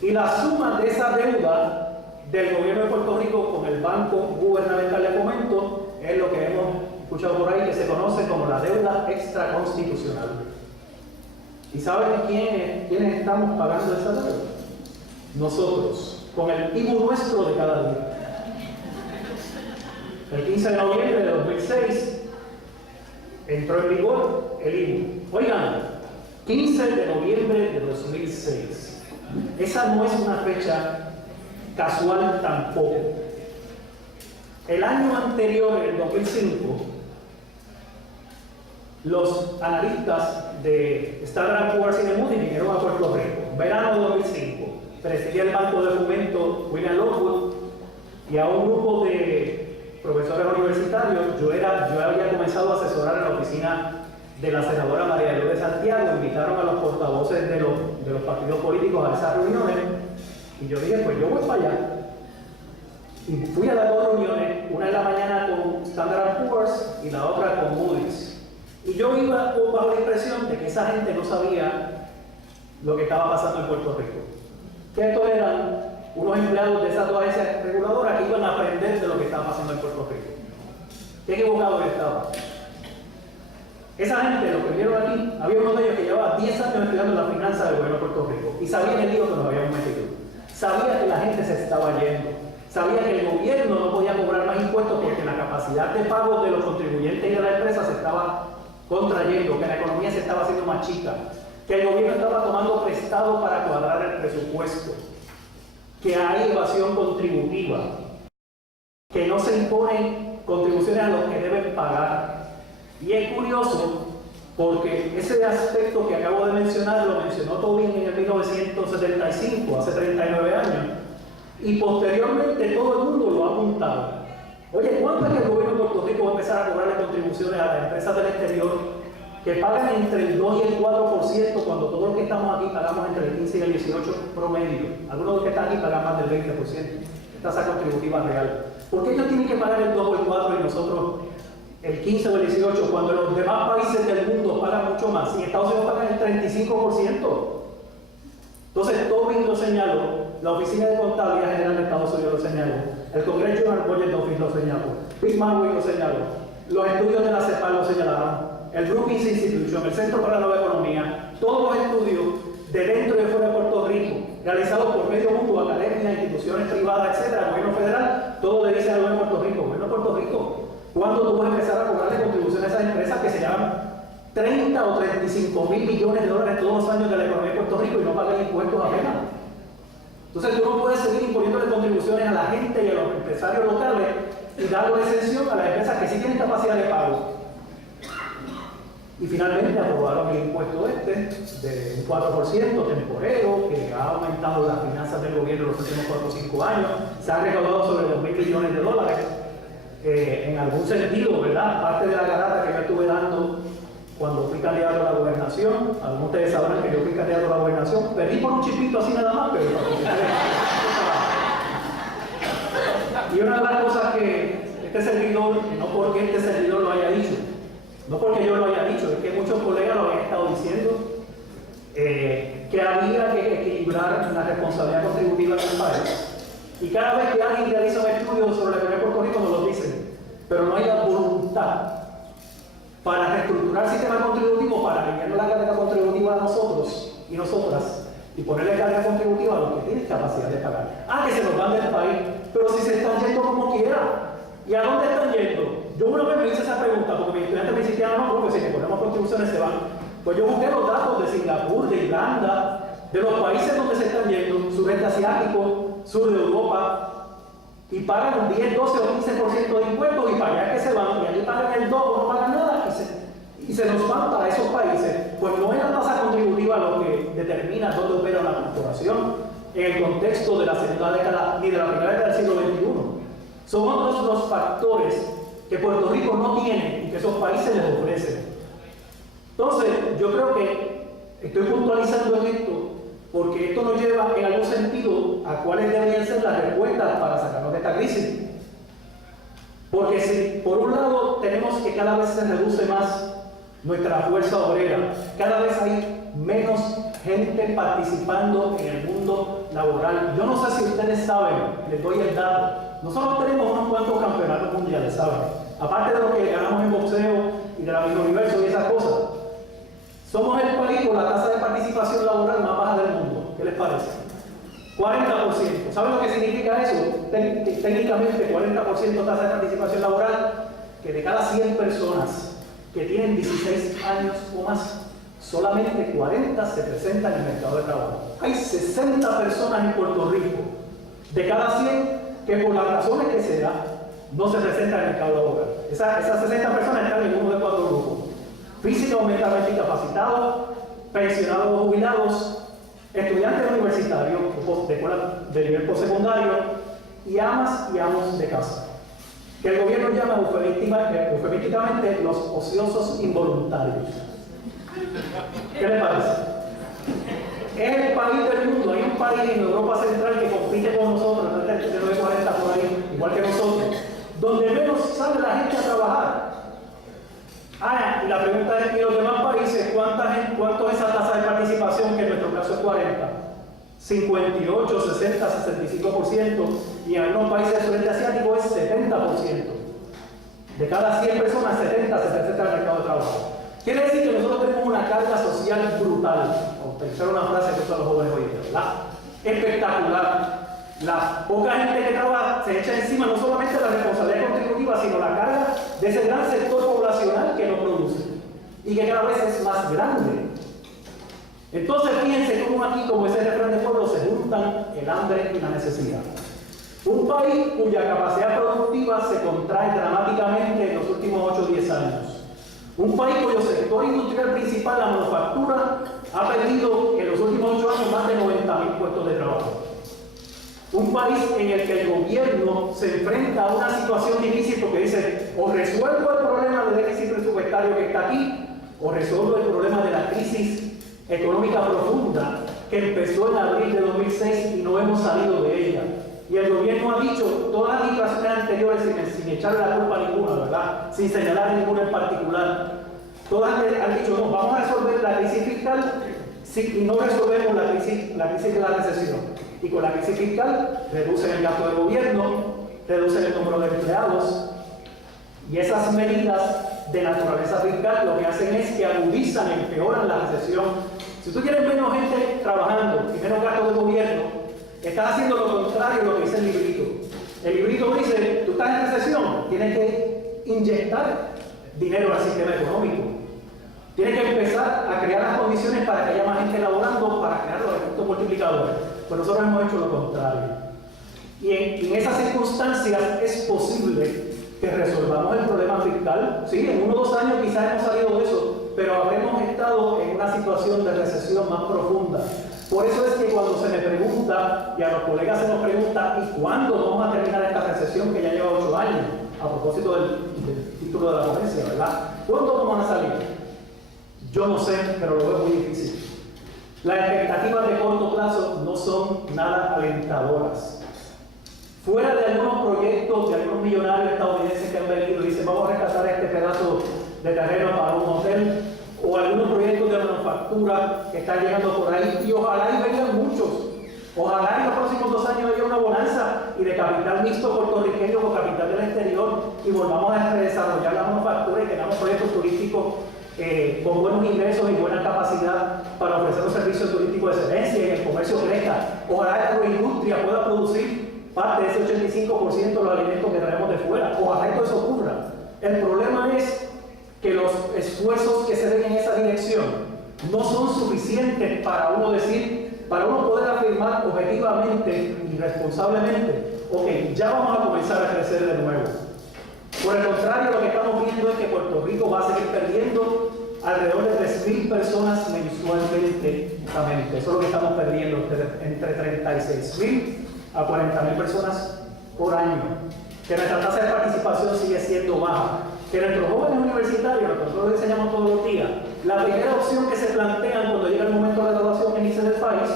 Y la suma de esa deuda del gobierno de Puerto Rico con el Banco Gubernamental de Fomento es lo que hemos escuchado por ahí, que se conoce como la deuda extraconstitucional. ¿Y saben quiénes estamos pagando esa deuda? Nosotros, con el IVU nuestro de cada día. El 15 de noviembre de 2006 entró en vigor el IVU. Oigan, 15 de noviembre de 2006. Esa no es una fecha casual tampoco. El año anterior, en el 2005, los analistas de Standard & Poor's y de Moody's vinieron a Puerto Rico. Verano de 2005, presidía el Banco de Fomento William Lockwood y a un grupo de profesores universitarios. Yo había comenzado a asesorar en la oficina de la senadora María de Lourdes Santiago. Invitaron a los portavoces de los partidos políticos a esas reuniones y yo dije, pues yo voy para allá. Y fui a las dos reuniones, una en la mañana con Standard & Poor's y la otra con Moody's. Y yo iba bajo la impresión de que esa gente no sabía lo que estaba pasando en Puerto Rico. Que estos eran unos empleados de esas dos agencias reguladoras que iban a aprender de lo que estaba pasando en Puerto Rico. Qué equivocado que estaba. Esa gente, los que vieron aquí, había uno de ellos que llevaba 10 años estudiando la finanza del gobierno de Puerto Rico y sabía el lío que nos habíamos metido. Sabía que la gente se estaba yendo. Sabía que el gobierno no podía cobrar más impuestos porque la capacidad de pago de los contribuyentes y de las empresas se estaba contrayendo, que la economía se estaba haciendo más chica, que el gobierno estaba tomando prestado para cuadrar el presupuesto, que hay evasión contributiva, que no se imponen contribuciones a los que deben pagar. Y es curioso porque ese aspecto que acabo de mencionar lo mencionó Tobin en el 1975, hace 39 años, y posteriormente todo el mundo lo ha apuntado. Oye, ¿cuánto es que el gobierno de Puerto Rico va a empezar a cobrarle contribuciones a las empresas del exterior que pagan entre el 2 y el 4% cuando todos los que estamos aquí pagamos entre el 15 y el 18% promedio? Algunos de los que están aquí pagan más del 20%, tasa contributiva real. ¿Por qué ellos tienen que pagar el 2 o el 4% y nosotros el 15 o el 18% cuando los demás países del mundo pagan mucho más? Y Estados Unidos pagan el 35%. Entonces, Tobin lo señaló, la Oficina de Contabilidad General de Estados Unidos lo señaló, el Congressional Budget Office lo señaló, Bill Marwick lo señaló, los estudios de la CEPAL lo señalaron, el Brookings Institution, el Centro para la Nueva Economía, todos los estudios de dentro y de fuera de Puerto Rico, realizados por medio mundo, academias, instituciones privadas, etcétera, gobierno federal, todo le dice al gobierno de Puerto Rico. Gobierno de Puerto Rico, ¿cuándo tú vas a empezar a cobrarle contribuciones a esas empresas que se llaman 30 o 35 mil millones de dólares todos los años de la economía de Puerto Rico y no pagan impuestos apenas? Entonces tú no puedes seguir imponiéndole contribuciones a la gente y a los empresarios locales y darle exención a las empresas que sí tienen capacidad de pago. Y finalmente aprobaron el impuesto de un 4% temporero, que ha aumentado las finanzas del gobierno en los últimos 4 o 5 años. Se han recaudado sobre $2.000 millones. En algún sentido, ¿verdad? Parte de la garata que yo estuve dando cuando fui candidato a la gobernación, algunos de ustedes sabrán que yo fui candidato a la gobernación, perdí por un chipito así nada más, pero y una de las cosas que este servidor, no porque este servidor lo haya dicho, no porque yo lo haya dicho, es que muchos colegas lo habían estado diciendo, que había que equilibrar la responsabilidad contributiva del país. Y cada vez que alguien realiza un estudio sobre la economía de Puerto Rico nos lo dicen, pero no hay la voluntad para reestructurar el sistema contributivo, para aliviar la carga contributiva a nosotros y nosotras y ponerle carga contributiva a los que tienen capacidad de pagar. Que se nos van del país, pero si se están yendo como quiera. ¿Y a dónde están yendo? Yo una vez me hice esa pregunta, porque mis estudiantes me insistían, no, porque si le ponemos contribuciones se van. Pues yo busqué los datos de Singapur, de Irlanda, de los países donde se están yendo, sureste asiático, sur de Europa, y pagan un 10, 12 o 15% de impuestos, y para allá es que se van, y aquí pagan el 2 o no pagan nada, y se nos van para esos países. Pues no es la tasa contributiva lo que determina dónde opera una corporación en el contexto de la segunda década ni de la primera década del siglo XXI. Son otros los factores que Puerto Rico no tiene y que esos países les ofrecen. Entonces, yo creo que estoy puntualizando en esto porque esto nos lleva en algún sentido a cuáles deberían ser las respuestas para sacarnos de esta crisis. Porque si por un lado tenemos que cada vez se reduce más nuestra fuerza obrera, cada vez hay menos gente participando en el mundo laboral. Yo no sé si ustedes saben, les doy el dato, nosotros tenemos unos cuantos campeonatos mundiales, ¿saben? Aparte de lo que ganamos en boxeo y de la Miss Universo y esas cosas, somos el país con la tasa de participación laboral más baja del mundo. ¿Qué les parece? 40%. ¿Saben lo que significa eso? Técnicamente 40% tasa de participación laboral, que de cada 100 personas que tienen 16 años o más, solamente 40 se presentan en el mercado de trabajo. Hay 60 personas en Puerto Rico de cada 100 que por las razones que sea no se presentan en el mercado laboral. Esas 60 personas están en uno de 4 grupos: físicos o mentalmente incapacitados, pensionados o jubilados, estudiantes universitarios de nivel postsecundario y amas y amos de casa, que el gobierno llama eufemísticamente los ociosos involuntarios. ¿Qué les parece? Es el país del mundo. Hay un país en Europa Central que compite con nosotros, en el 40 por ahí, igual que nosotros, donde menos sale la gente a trabajar. Y la pregunta es, ¿y los demás países cuánto es esa tasa de participación, que en nuestro caso es 40? 58, 60, 65%, y en algunos países del sureste asiático es 70%. De cada 100 personas, 70 se presentan al mercado de trabajo. Quiere decir que nosotros tenemos una carga social brutal, o utilizar una frase que usan los jóvenes hoy en día, ¿verdad? Espectacular. La poca gente que trabaja se echa encima no solamente la responsabilidad contributiva, sino la carga de ese gran sector poblacional que lo produce y que cada vez es más grande. Entonces fíjense cómo aquí, como ese refrán de pueblo, se juntan el hambre y la necesidad. Un país cuya capacidad productiva se contrae dramáticamente en los últimos 8 o 10 años. Un país cuyo sector industrial principal, la manufactura, ha perdido en los últimos 8 años más de 90.000 puestos de trabajo. Un país en el que el gobierno se enfrenta a una situación difícil porque dice, o resuelvo el problema del déficit presupuestario que está aquí, o resuelvo el problema de la crisis económica profunda que empezó en abril de 2006 y no hemos salido de ella. Y el gobierno ha dicho, todas las administraciones anteriores, sin echarle la culpa a ninguna, ¿verdad? Sin señalar ninguna en particular, todas han dicho, no, vamos a resolver la crisis fiscal y no resolvemos la crisis de la recesión. Y con la crisis fiscal reducen el gasto del gobierno, reducen el número de empleados, y esas medidas de naturaleza fiscal lo que hacen es que agudizan, empeoran la recesión. Si tú quieres menos gente trabajando y menos gasto del gobierno, estás haciendo lo contrario de lo que dice el librito. El librito dice, tú estás en recesión, tienes que inyectar dinero al sistema económico. Tienes que empezar a crear las condiciones para que haya más gente laborando, para crear los efectos multiplicadores. pues nosotros hemos hecho lo contrario. Y en esas circunstancias es posible que resolvamos el problema fiscal. Sí, en 1 o 2 años quizás hemos salido de eso, pero habremos estado en una situación de recesión más profunda. Por eso es que cuando se me pregunta, y a los colegas se nos pregunta, ¿y cuándo vamos a terminar esta recesión que ya lleva 8 años? A propósito del título de la ponencia, ¿verdad? ¿Cuándo vamos a salir? Yo no sé, pero lo veo muy difícil. Las expectativas de corto plazo no son nada alentadoras. Fuera de algunos proyectos de algunos millonarios estadounidenses que han venido y dicen vamos a rescatar este pedazo de terreno para un hotel, o algunos proyectos de manufactura que están llegando por ahí, y ojalá y vengan muchos. Ojalá en los próximos 2 años haya una bonanza y de capital mixto puertorriqueño con capital del exterior y volvamos a desarrollar la manufactura y tengamos proyectos turísticos con buenos ingresos y buena capacidad para ofrecer un servicio turístico de excelencia y el comercio crezca. Ojalá la agroindustria pueda producir parte de ese 85% de los alimentos que traemos de fuera. Ojalá todo eso ocurra. El problema es que los esfuerzos que se den en esa dirección no son suficientes para uno decir, para uno poder afirmar objetivamente y responsablemente, ok, ya vamos a comenzar a crecer de nuevo. Por el contrario, lo que estamos viendo es que Puerto Rico va a seguir perdiendo alrededor de 3.000 personas mensualmente. Eso es lo que estamos perdiendo, entre 36.000 a 40.000 personas por año. Que nuestra tasa de participación sigue siendo baja. Que nuestros jóvenes universitarios, lo que nosotros les enseñamos todos los días, la primera opción que se plantean cuando llega el momento de la graduación es irse del país.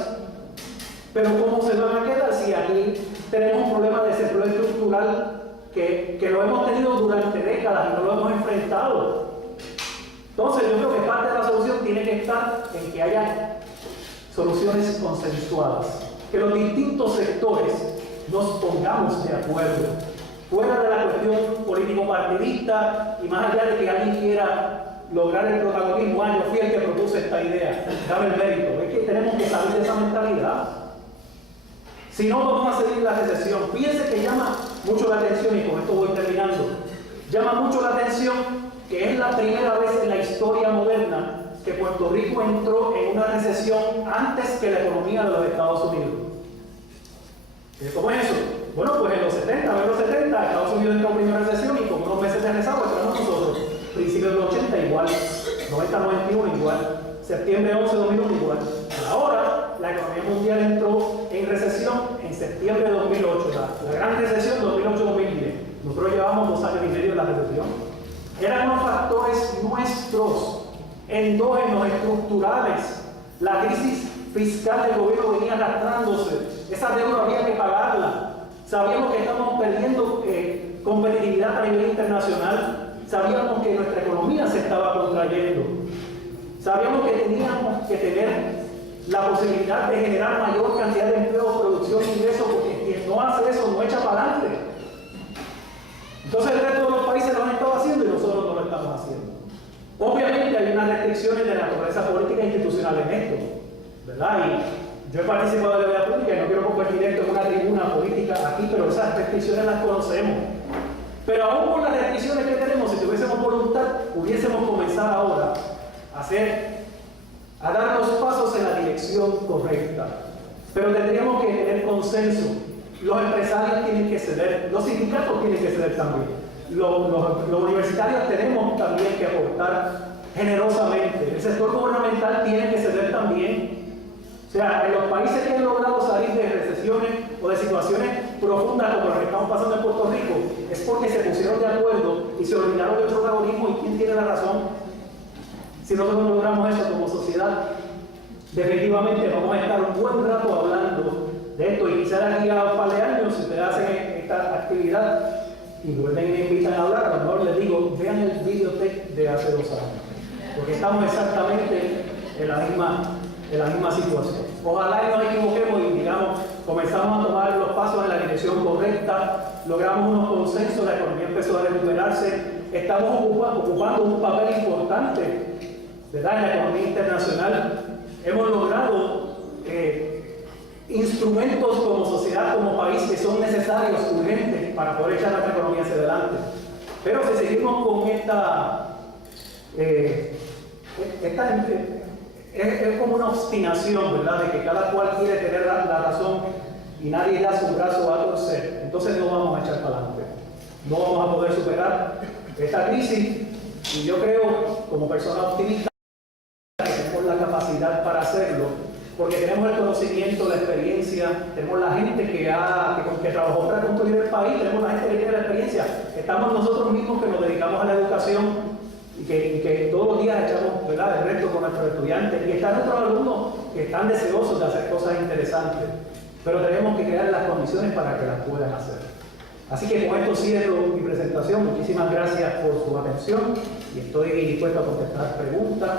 Pero ¿cómo se van a quedar si aquí tenemos un problema de desempleo estructural que lo hemos tenido durante décadas y no lo hemos enfrentado? Entonces yo creo que parte de la solución tiene que estar en que haya soluciones consensuadas, que los distintos sectores nos pongamos de acuerdo, fuera de la cuestión político-partidista y más allá de que alguien quiera lograr el protagonismo. Yo fui el que propuso esta idea, dame el mérito. Es que tenemos que salir de esa mentalidad. Si no, vamos a seguir la recesión. Fíjense que llama mucho la atención, y con esto voy terminando, llama mucho la atención que es la primera vez en la historia moderna que Puerto Rico entró en una recesión antes que la economía de los Estados Unidos. ¿Cómo es eso? Bueno, pues en los 70, Estados Unidos entró en primera recesión y con unos meses de rezago entramos nosotros. Principios de los 80 igual, 90-91 igual, septiembre 11 2001 igual. Ahora la economía mundial entró en recesión en septiembre de 2008, la gran recesión 2008-2010. Nosotros llevamos 2 años y medio de la recesión. Eran unos factores nuestros, endógenos, estructurales. La crisis fiscal del gobierno venía arrastrándose, esa deuda había que pagarla. Sabíamos que estábamos perdiendo competitividad a nivel internacional, sabíamos que nuestra economía se estaba contrayendo, sabíamos que teníamos que tener la posibilidad de generar mayor cantidad de empleo, producción e ingresos, porque quien no hace eso no echa para adelante. Entonces el resto de los países lo han estado haciendo y nosotros no lo estamos haciendo. Obviamente hay unas restricciones de naturaleza política e institucional en esto, ¿verdad? Y yo he participado de la vida pública y no quiero convertir esto en una tribuna política aquí, pero esas restricciones las conocemos. Pero aún con las restricciones que tenemos, si tuviésemos voluntad, pudiésemos comenzar ahora a dar los pasos en la dirección correcta. Pero tendríamos que tener consenso. Los empresarios tienen que ceder, los sindicatos tienen que ceder también. Los universitarios tenemos también que aportar generosamente. El sector gubernamental tiene que ceder también. O sea, en los países que han logrado salir de recesiones o de situaciones profundas como las que estamos pasando en Puerto Rico, es porque se pusieron de acuerdo y se olvidaron del protagonismo y quién tiene la razón. Si nosotros no logramos eso como sociedad, definitivamente vamos a estar un buen rato hablando de esto, y quizás aquí a un par de años, si ustedes hacen esta actividad y vuelven y me invitan a hablar, a lo mejor les digo, vean el videotec de hace 2 años, porque estamos exactamente en la misma situación. Ojalá y nos equivoquemos y digamos, comenzamos a tomar los pasos en la dirección correcta, logramos unos consensos, la economía empezó a recuperarse, estamos ocupando un papel importante, ¿verdad?, en la economía internacional. Hemos logrado instrumentos como sociedad, como país, que son necesarios, urgentes, para poder echar nuestra economía hacia adelante. Pero si seguimos con es como una obstinación, ¿verdad? De que cada cual quiere tener la razón y nadie da su brazo a torcer. Entonces no vamos a echar para adelante. No vamos a poder superar esta crisis. Y yo creo, como persona optimista, que tenemos la capacidad para hacerlo, porque tenemos el conocimiento, la experiencia, tenemos la gente que trabajó para construir el país, tenemos la gente que tiene la experiencia. Estamos nosotros mismos que nos dedicamos a la educación y que todos los días echamos, ¿verdad?, el resto con nuestros estudiantes. Y están nuestros alumnos que están deseosos de hacer cosas interesantes, pero tenemos que crear las condiciones para que las puedan hacer. Así que con esto cierro mi presentación. Muchísimas gracias por su atención y estoy dispuesto a contestar preguntas,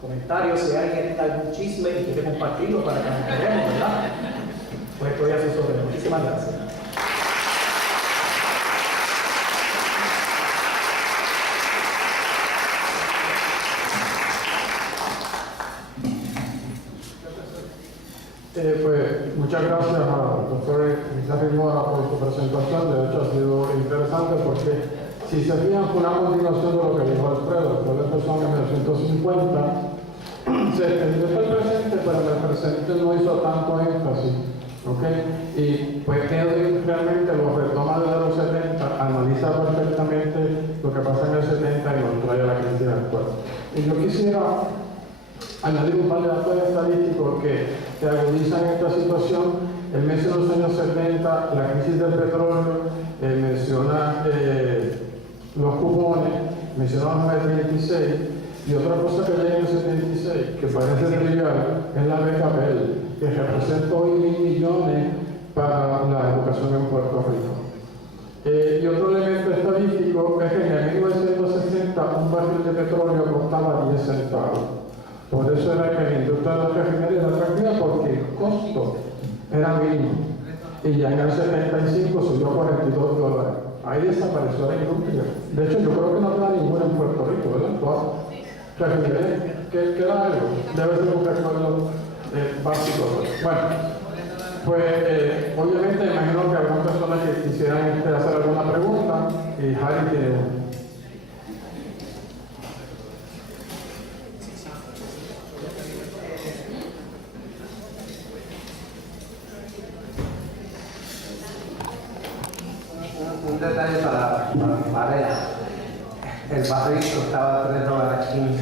comentarios. Si alguien tiene algún chisme y quiere compartirlo para que nos enteremos, ¿verdad? Pues estoy a sus órdenes. Muchísimas gracias. Pues muchas gracias al doctor Isaac Mora por su presentación. De hecho, ha sido interesante porque, si se fijan, fue una continuación de lo que dijo Alfredo. Alfredo empezó en 1950, se extendió hasta el presente, pero en el presente no hizo tanto énfasis. ¿Okay? Y pues Edwin realmente lo retoma desde los 70, analiza perfectamente lo que pasa en el 70 y nos trae a la crisis actual. Y yo quisiera añadir un par de datos estadísticos que agudizan esta situación. Él menciona los años 70, la crisis del petróleo, menciona los cupones, menciona los 26, y otra cosa que llega en el 76, que parece trivial, es la beca Bell, que representa hoy 1.000 millones para la educación en Puerto Rico. Y otro elemento estadístico es que en 1960 un barril de petróleo costaba 10 centavos. Por eso era que la industria de la refinería era atractiva, porque el costo era mínimo. Y ya en el 75 subió a $42. Ahí desapareció la industria. De hecho, yo creo que no queda ninguna en Puerto Rico, ¿verdad? Todas refinerías. ¿Queda algo? Debe ser un recuerdo básico. Bueno, pues obviamente imagino que algunas personas que quisieran hacer alguna pregunta, y Harry tiene una. Un detalle para ella. El barril costaba $3.15,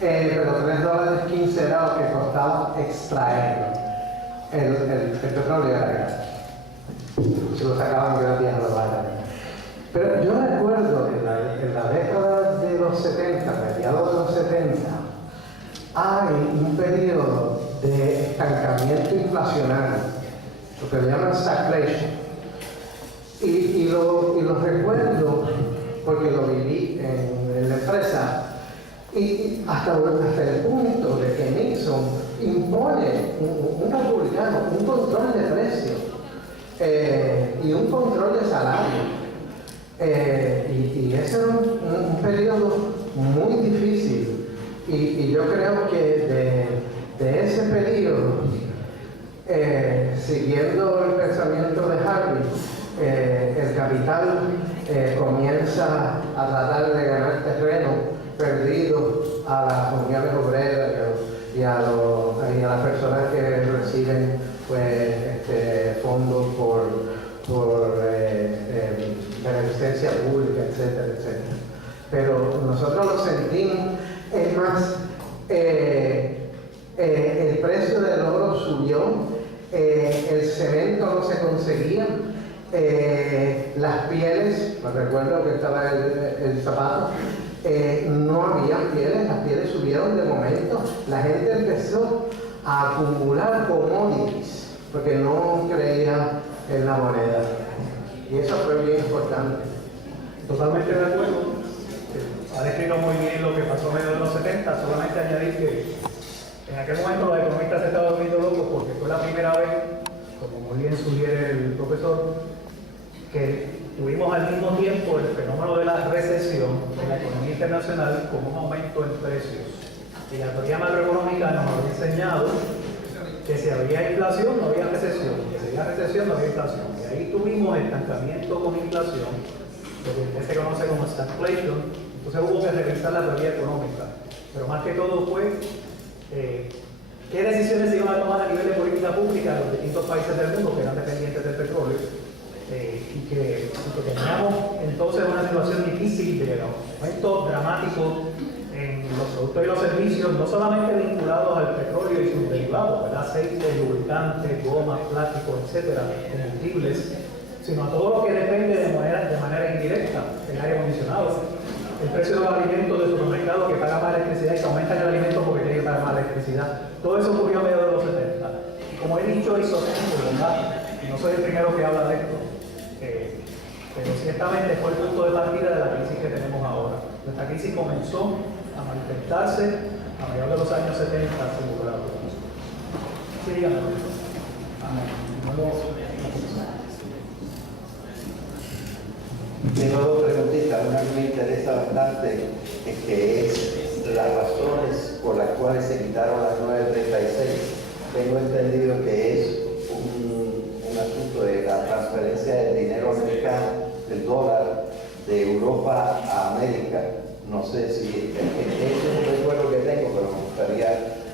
pero $3.15 era lo que costaba extraerlo. El petróleo era gratis. Se lo sacaban gratis a los barriles. Pero yo recuerdo en la década de los 70, mediados de los 70, hay un periodo de estancamiento inflacionario, lo que le llaman stagflation. Y lo recuerdo porque lo viví en la empresa, y hasta el punto de que Nixon impone un republicano, un control de precios y un control de salario. Y ese era un periodo muy difícil, y yo creo que de ese periodo, siguiendo el pensamiento de Harvey, el capital comienza a tratar de ganar terreno perdido a las uniones obreras y a las personas que reciben fondos por beneficencia pública, etcétera, etcétera. Pero nosotros lo sentimos. Es más, el precio del oro subió, el cemento no se conseguía. Las pieles, me recuerdo que estaba el zapato, no había pieles, las pieles subieron de momento. La gente empezó a acumular commodities porque no creía en la moneda, y eso fue bien importante. Totalmente de acuerdo. Ha descrito muy bien lo que pasó a mediados de los 70. Solamente añadir que en aquel momento los economistas se estaban volviendo locos porque fue la primera vez, como muy bien sugiere el profesor, que tuvimos al mismo tiempo el fenómeno de la recesión en la economía internacional con un aumento en precios. Y la teoría macroeconómica nos había enseñado que si había inflación no había recesión, que si había recesión no había inflación. Y ahí tuvimos estancamiento con inflación, lo que se conoce como stagflation. Entonces hubo que revisar la teoría económica. Pero más que todo fue qué decisiones se iban a tomar a nivel de política pública en los distintos países del mundo que eran dependientes del petróleo y que teníamos entonces una situación difícil de aumento dramático en los productos y los servicios, no solamente vinculados al petróleo y sus derivados, ¿verdad? Aceite, lubricantes, gomas, plásticos, etcétera, combustibles, sino a todo lo que depende de manera indirecta, el aire acondicionado, el precio de los alimentos del supermercado que paga más electricidad y que aumentan el alimento porque tiene que pagar más electricidad. Todo eso ocurrió a mediados de los 70. Como he dicho y sostengo, ¿verdad? No soy el primero que habla de esto, pero ciertamente fue el punto de partida de la crisis que tenemos ahora. Esta crisis comenzó a manifestarse a mediados de los años 70, seguro. Sí, dígame. Tengo dos preguntitas. Una que me interesa bastante, que es las razones por las cuales se quitaron las 936. Tengo entendido que es un asunto de la transferencia del dinero americano, del dólar, de Europa a América. No sé si ese es un recuerdo que tengo, pero me gustaría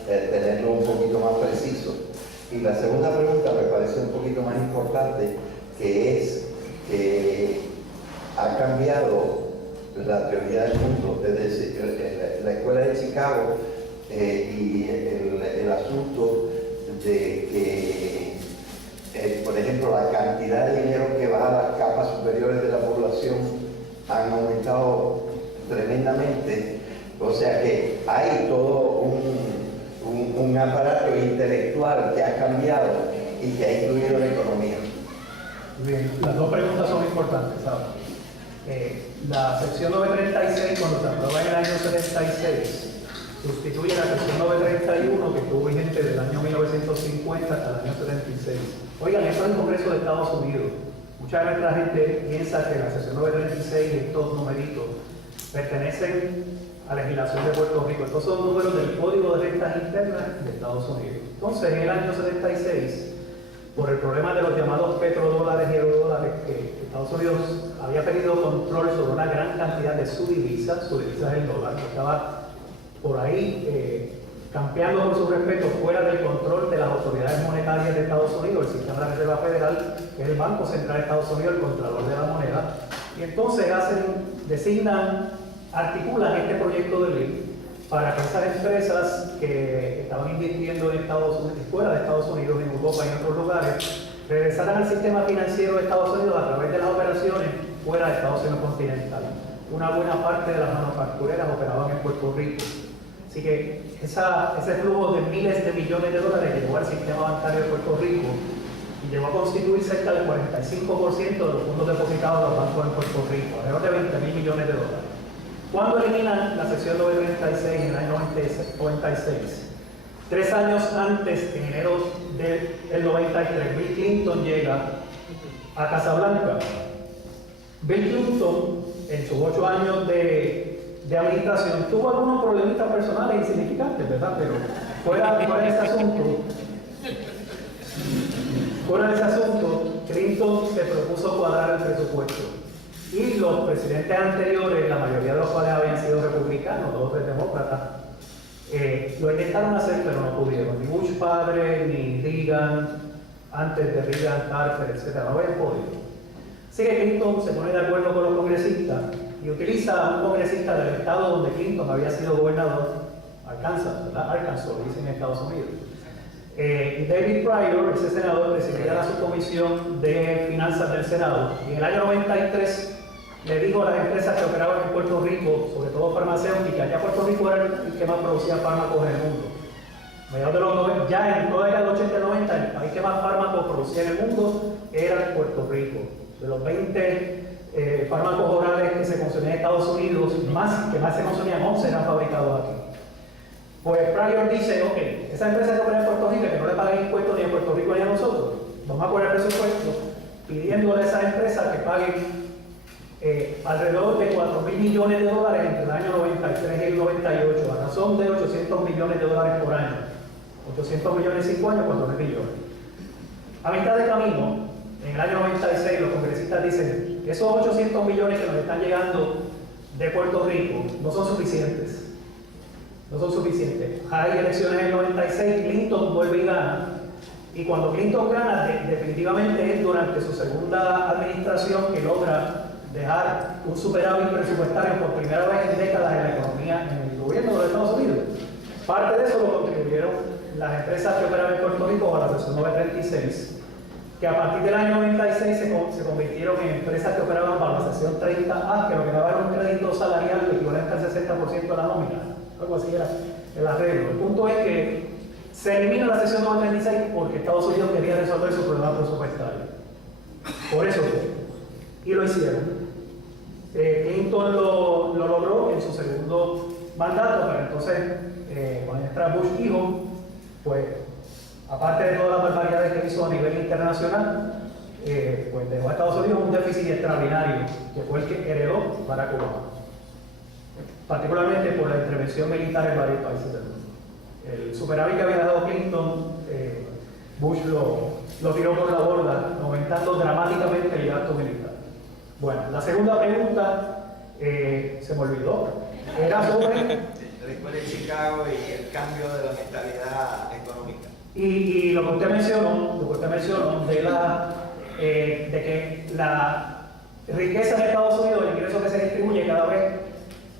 tenerlo un poquito más preciso. Y la segunda pregunta me parece un poquito más importante, que es que ha cambiado la teoría del mundo, es decir, la escuela de Chicago y el asunto de que, por ejemplo, la cantidad de dinero que va a las capas superiores de la población han aumentado tremendamente, o sea que hay todo un aparato intelectual que ha cambiado y que ha incluido la economía. Bien, las dos preguntas son importantes, ¿sabes? La sección 936, cuando se aprobó en el año 76, sustituye la sección 931 que estuvo vigente del año 1950 hasta el año 76. Oigan, esto es el Congreso de Estados Unidos. Mucha de nuestra gente piensa que la sección 936 y estos numeritos pertenecen a la legislación de Puerto Rico. Estos son números del Código de Rentas Internas de Estados Unidos. Entonces, en el año 76, por el problema de los llamados petrodólares y eurodólares, que Estados Unidos había pedido control sobre una gran cantidad de su divisa es el dólar, que estaba por ahí campeando por su respeto fuera del control de las autoridades monetarias de Estados Unidos, el sistema de la Reserva Federal, que es el Banco Central de Estados Unidos, el controlador de la moneda, y entonces articulan este proyecto de ley para que esas empresas que estaban invirtiendo en Estados Unidos, fuera de Estados Unidos, en Europa y en otros lugares, regresaran al sistema financiero de Estados Unidos a través de las operaciones fuera de Estados Unidos continental. Una buena parte de las manufactureras operaban en Puerto Rico. Así que ese flujo de miles de millones de dólares llegó al sistema bancario de Puerto Rico y llegó a constituir cerca del 45% de los fondos depositados a los bancos en Puerto Rico, alrededor de 20.000 millones de dólares. ¿Cuándo eliminan la sección 936 en el año 96? 3 años antes, en enero del 93, Bill Clinton llega a Casablanca. Bill Clinton, en sus 8 años de administración, tuvo algunos problemitas personales insignificantes, ¿verdad? Pero fuera de ese asunto, Clinton se propuso cuadrar el presupuesto. Y los presidentes anteriores, la mayoría de los cuales habían sido republicanos, 2 o 3 demócratas, lo intentaron hacer, pero no pudieron. Ni Bush padre, ni Reagan, antes de Reagan, Carter, etc. No habían podido. Así que Clinton se pone de acuerdo con los congresistas y utiliza a un congresista del estado donde Clinton había sido gobernador, Arkansas, ¿verdad? Arkansas, dicen en Estados Unidos. David Pryor, ese senador, presidía la subcomisión de finanzas del Senado, y en el año 93 le dijo a las empresas que operaban en Puerto Rico, sobre todo farmacéuticas, ya Puerto Rico era el que más producía fármacos en el mundo. Mediados de los 90, ya en toda la década del 80-90, el país que más fármacos producía en el mundo era Puerto Rico. De los 20 fármacos orales que se consumían en Estados Unidos, que más se consumían, 11 eran fabricados aquí. Pues Pryor dice, ok, esa empresa que opera en Puerto Rico, que no le pagan impuestos ni a Puerto Rico ni a nosotros, vamos a poner presupuesto pidiéndole a esas empresas que paguen alrededor de 4.000 millones de dólares entre el año 93 y el 98, a razón de 800 millones de dólares por año. 800 millones en 5 años, 4.000 millones. A mitad de camino, en el año 96, los congresistas dicen, esos 800 millones que nos están llegando de Puerto Rico no son suficientes. no son suficientes. Hay elecciones en el 96, Clinton vuelve y gana. Y cuando Clinton gana, definitivamente es durante su segunda administración que logra dejar un superávit presupuestario por primera vez en décadas en la economía, en el gobierno de los Estados Unidos. Parte de eso lo contribuyeron las empresas que operaban en Puerto Rico bajo la sección 936, que a partir del año 96 se convirtieron en empresas que operaban bajo la sección 30A, que lo que daba era un crédito salarial equivalente al 60% de la nómina. Algo así era el arreglo. El punto es que se elimina la sección 936 porque Estados Unidos quería resolver su problema presupuestario. Por eso fue. Y lo hicieron. Clinton lo logró en su segundo mandato, pero entonces cuando entra Bush hijo, pues aparte de todas las barbaridades que hizo a nivel internacional, pues dejó a Estados Unidos un déficit extraordinario, que fue el que heredó Barack Obama, particularmente por la intervención militar en varios países del mundo. El superávit que había dado Clinton, Bush lo tiró por la borda, aumentando dramáticamente el gasto militar. Bueno, la segunda pregunta se me olvidó. Era sobre... Después de Chicago y el cambio de la mentalidad económica. Y lo que usted mencionó de que la riqueza en Estados Unidos, el ingreso que se distribuye cada vez,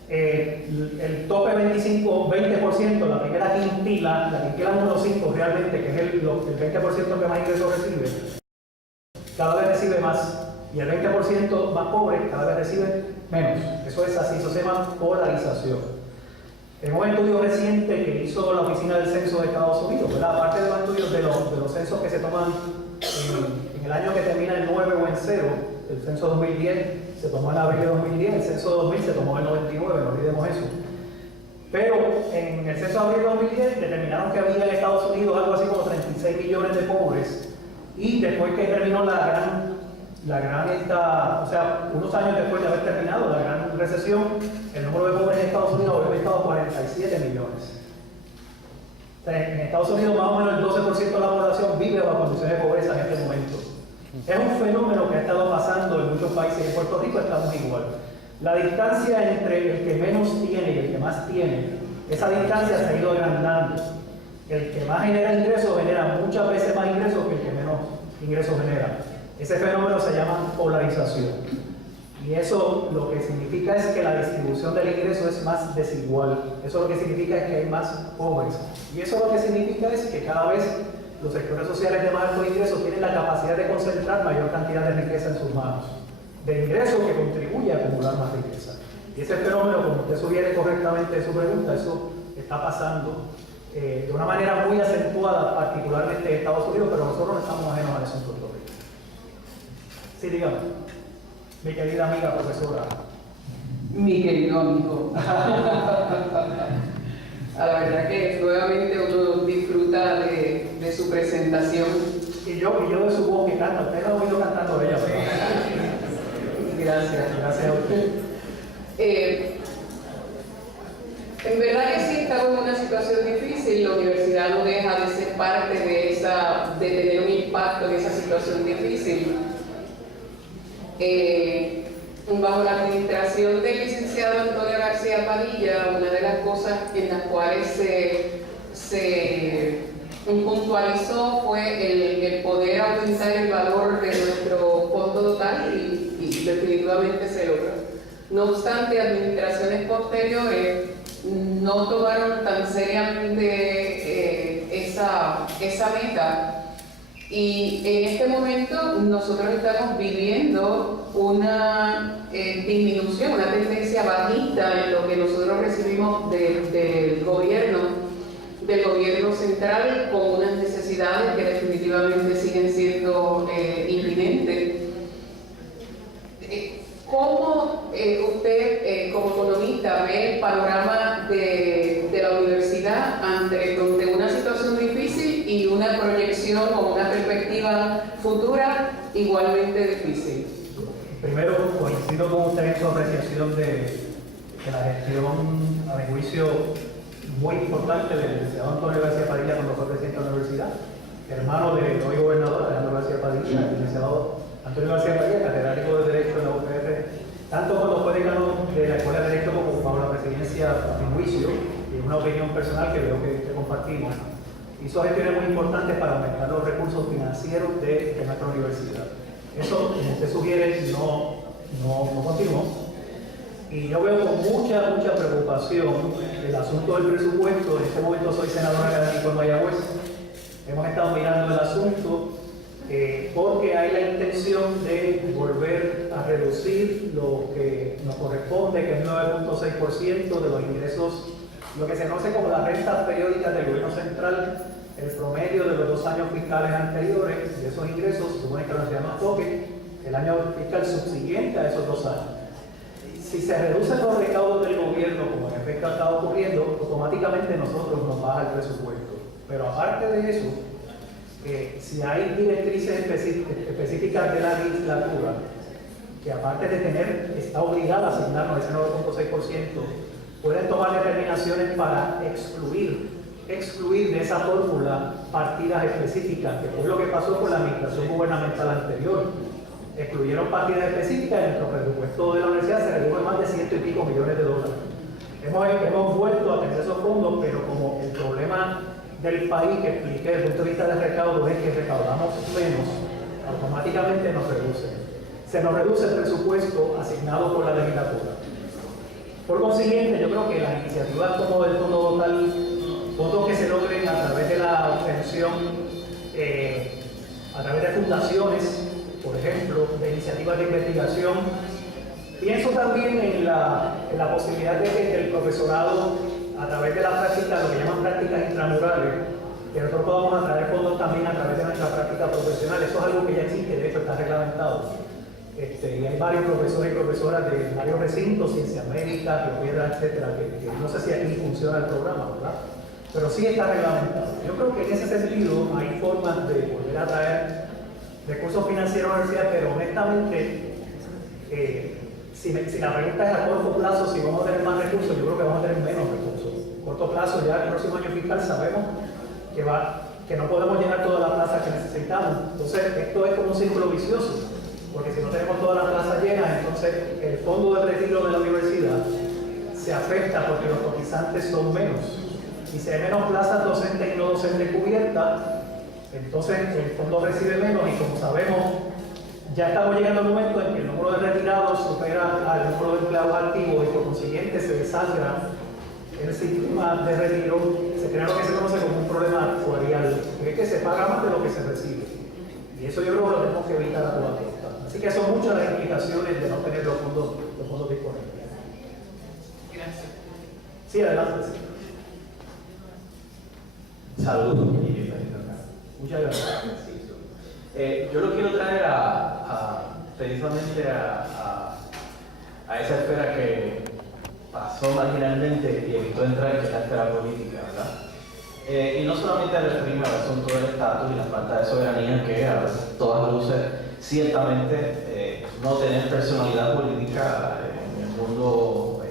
el tope 20%, la primera quintila, la quintila número 5 realmente, que es el 20% que más ingresos recibe, cada vez recibe más. Y el 20% más pobre cada vez recibe menos. Eso es así, eso se llama polarización. En un estudio reciente que hizo la Oficina del Censo de Estados Unidos, ¿verdad? Aparte de los estudios de los censos que se toman en el año que termina en 9 o en 0, el censo 2010 se tomó en abril de 2010, el censo 2000 se tomó en 99, no olvidemos eso. Pero en el censo de abril de 2010 determinaron que había en Estados Unidos algo así como 36 millones de pobres, y después que terminó o sea, unos años después de haber terminado la gran recesión, el número de pobres en Estados Unidos había aumentado a 47 millones. O sea, en Estados Unidos más o menos el 12% de la población vive bajo condiciones de pobreza en este momento. Es un fenómeno que ha estado pasando en muchos países. En Puerto Rico estamos igual. La distancia entre el que menos tiene y el que más tiene, esa distancia se ha ido agrandando. El que más genera ingresos genera muchas veces más ingresos que el que menos ingresos genera. Ese fenómeno se llama polarización. Y eso lo que significa es que la distribución del ingreso es más desigual. Eso lo que significa es que hay más pobres. Y eso lo que significa es que cada vez los sectores sociales de más alto ingreso tienen la capacidad de concentrar mayor cantidad de riqueza en sus manos. De ingreso que contribuye a acumular más riqueza. Y ese fenómeno, como usted sugiere correctamente en su pregunta, eso está pasando de una manera muy acentuada, particularmente en Estados Unidos, pero nosotros no estamos ajenos a eso en Puerto Rico. Sí, dígame. Mi querida amiga profesora. Mi querido amigo. A la verdad que nuevamente uno disfruta de su presentación. Y yo de su voz que canta. Usted lo ha oído cantando ella. Gracias a usted. En verdad que sí, estamos en una situación difícil. La universidad no deja de ser parte de tener un impacto en esa situación difícil. Bajo la administración del licenciado Antonio García Padilla, una de las cosas en las cuales se puntualizó fue el poder aumentar el valor de nuestro fondo total y definitivamente se logró. No obstante, administraciones posteriores no tomaron tan seriamente esa meta. Y en este momento nosotros estamos viviendo una disminución, una tendencia bajista en lo que nosotros recibimos del gobierno central, con unas necesidades que definitivamente siguen siendo inminentes. ¿Cómo usted, como economista, ve el panorama de la universidad ante una situación difícil y una proyección o una perspectiva futura igualmente difícil? Primero, coincido con usted en su apreciación de la gestión, a mi juicio, muy importante del licenciado Antonio García Padilla cuando fue presidente de la universidad, hermano del hoy gobernador Alejandro García Padilla, el licenciado Antonio García Padilla, catedrático de Derecho en la UPR, tanto cuando fue decano de la Escuela de Derecho como bajo la presidencia, a mi juicio, y una opinión personal que veo que compartimos, hizo gestiones muy importantes para aumentar los recursos financieros de nuestra universidad. Eso, como usted sugiere, no continuó. Y yo veo con mucha preocupación el asunto del presupuesto. En este momento soy senador académico en Mayagüez. Hemos estado mirando el asunto porque hay la intención de volver a reducir lo que nos corresponde, que es 9.6% de los ingresos, lo que se conoce como las rentas periódicas del gobierno central, el promedio de los 2 años fiscales anteriores de esos ingresos, se supone que lo llama toque, el año fiscal subsiguiente a esos 2 años. Si se reducen los recaudos del gobierno, como en efecto está ocurriendo, automáticamente nosotros nos baja el presupuesto. Pero aparte de eso, si hay directrices específicas de la legislatura, que aparte de está obligada a asignarnos ese 9.6%, pueden tomar determinaciones para excluir de esa fórmula partidas específicas, que fue lo que pasó con la administración gubernamental anterior. Excluyeron partidas específicas y nuestro presupuesto de la universidad se redujo en más de $100 y pico millones. Hemos vuelto a tener esos fondos, pero como el problema del país que expliqué desde el punto de vista del recaudo es que recaudamos menos, automáticamente nos reduce. Se nos reduce el presupuesto asignado por la legislatura. Por consiguiente, yo creo que las iniciativas como el Fondo Total, fondos que se logren a través de la obtención, a través de fundaciones, por ejemplo, de iniciativas de investigación. Pienso también en la posibilidad de que el profesorado, a través de la práctica, lo que llaman prácticas intramurales, que nosotros podamos atraer fondos también a través de nuestra práctica profesional. Eso es algo que ya existe, de hecho está reglamentado. Y hay varios profesores y profesoras de varios recintos, Ciencias Médicas, Biopiedra, etcétera, que no sé si aquí funciona el programa, ¿verdad? Pero sí está reglamentado. Yo creo que en ese sentido hay formas de volver a traer recursos financieros a la universidad, pero honestamente, si la pregunta es a corto plazo, si vamos a tener más recursos, yo creo que vamos a tener menos recursos. A corto plazo, ya el próximo año fiscal sabemos que no podemos llenar todas las plazas que necesitamos. Entonces, esto es como un círculo vicioso, porque si no tenemos todas las plazas llenas, entonces el fondo de retiro de la universidad se afecta porque los cotizantes son menos. Y si hay menos plazas docentes y no docentes cubiertas, entonces el fondo recibe menos y como sabemos, ya estamos llegando al momento en que el número de retirados supera al número de empleados activos y por consiguiente se desangra el sistema de retiro, se crea lo que se conoce como un problema actuarial, que es que se paga más de lo que se recibe. Y eso yo creo que lo tenemos que evitar a toda costa. Así que son muchas las implicaciones de no tener los fondos disponibles. Gracias. Sí, adelante. Saludos. Muchas gracias. Yo lo quiero traer precisamente a esa esfera que pasó marginalmente y evitó entrar, que es la esfera política, ¿verdad? Y no solamente referirme al asunto del estatus y la falta de soberanía, que a todas luces, ciertamente no tener personalidad política en el mundo,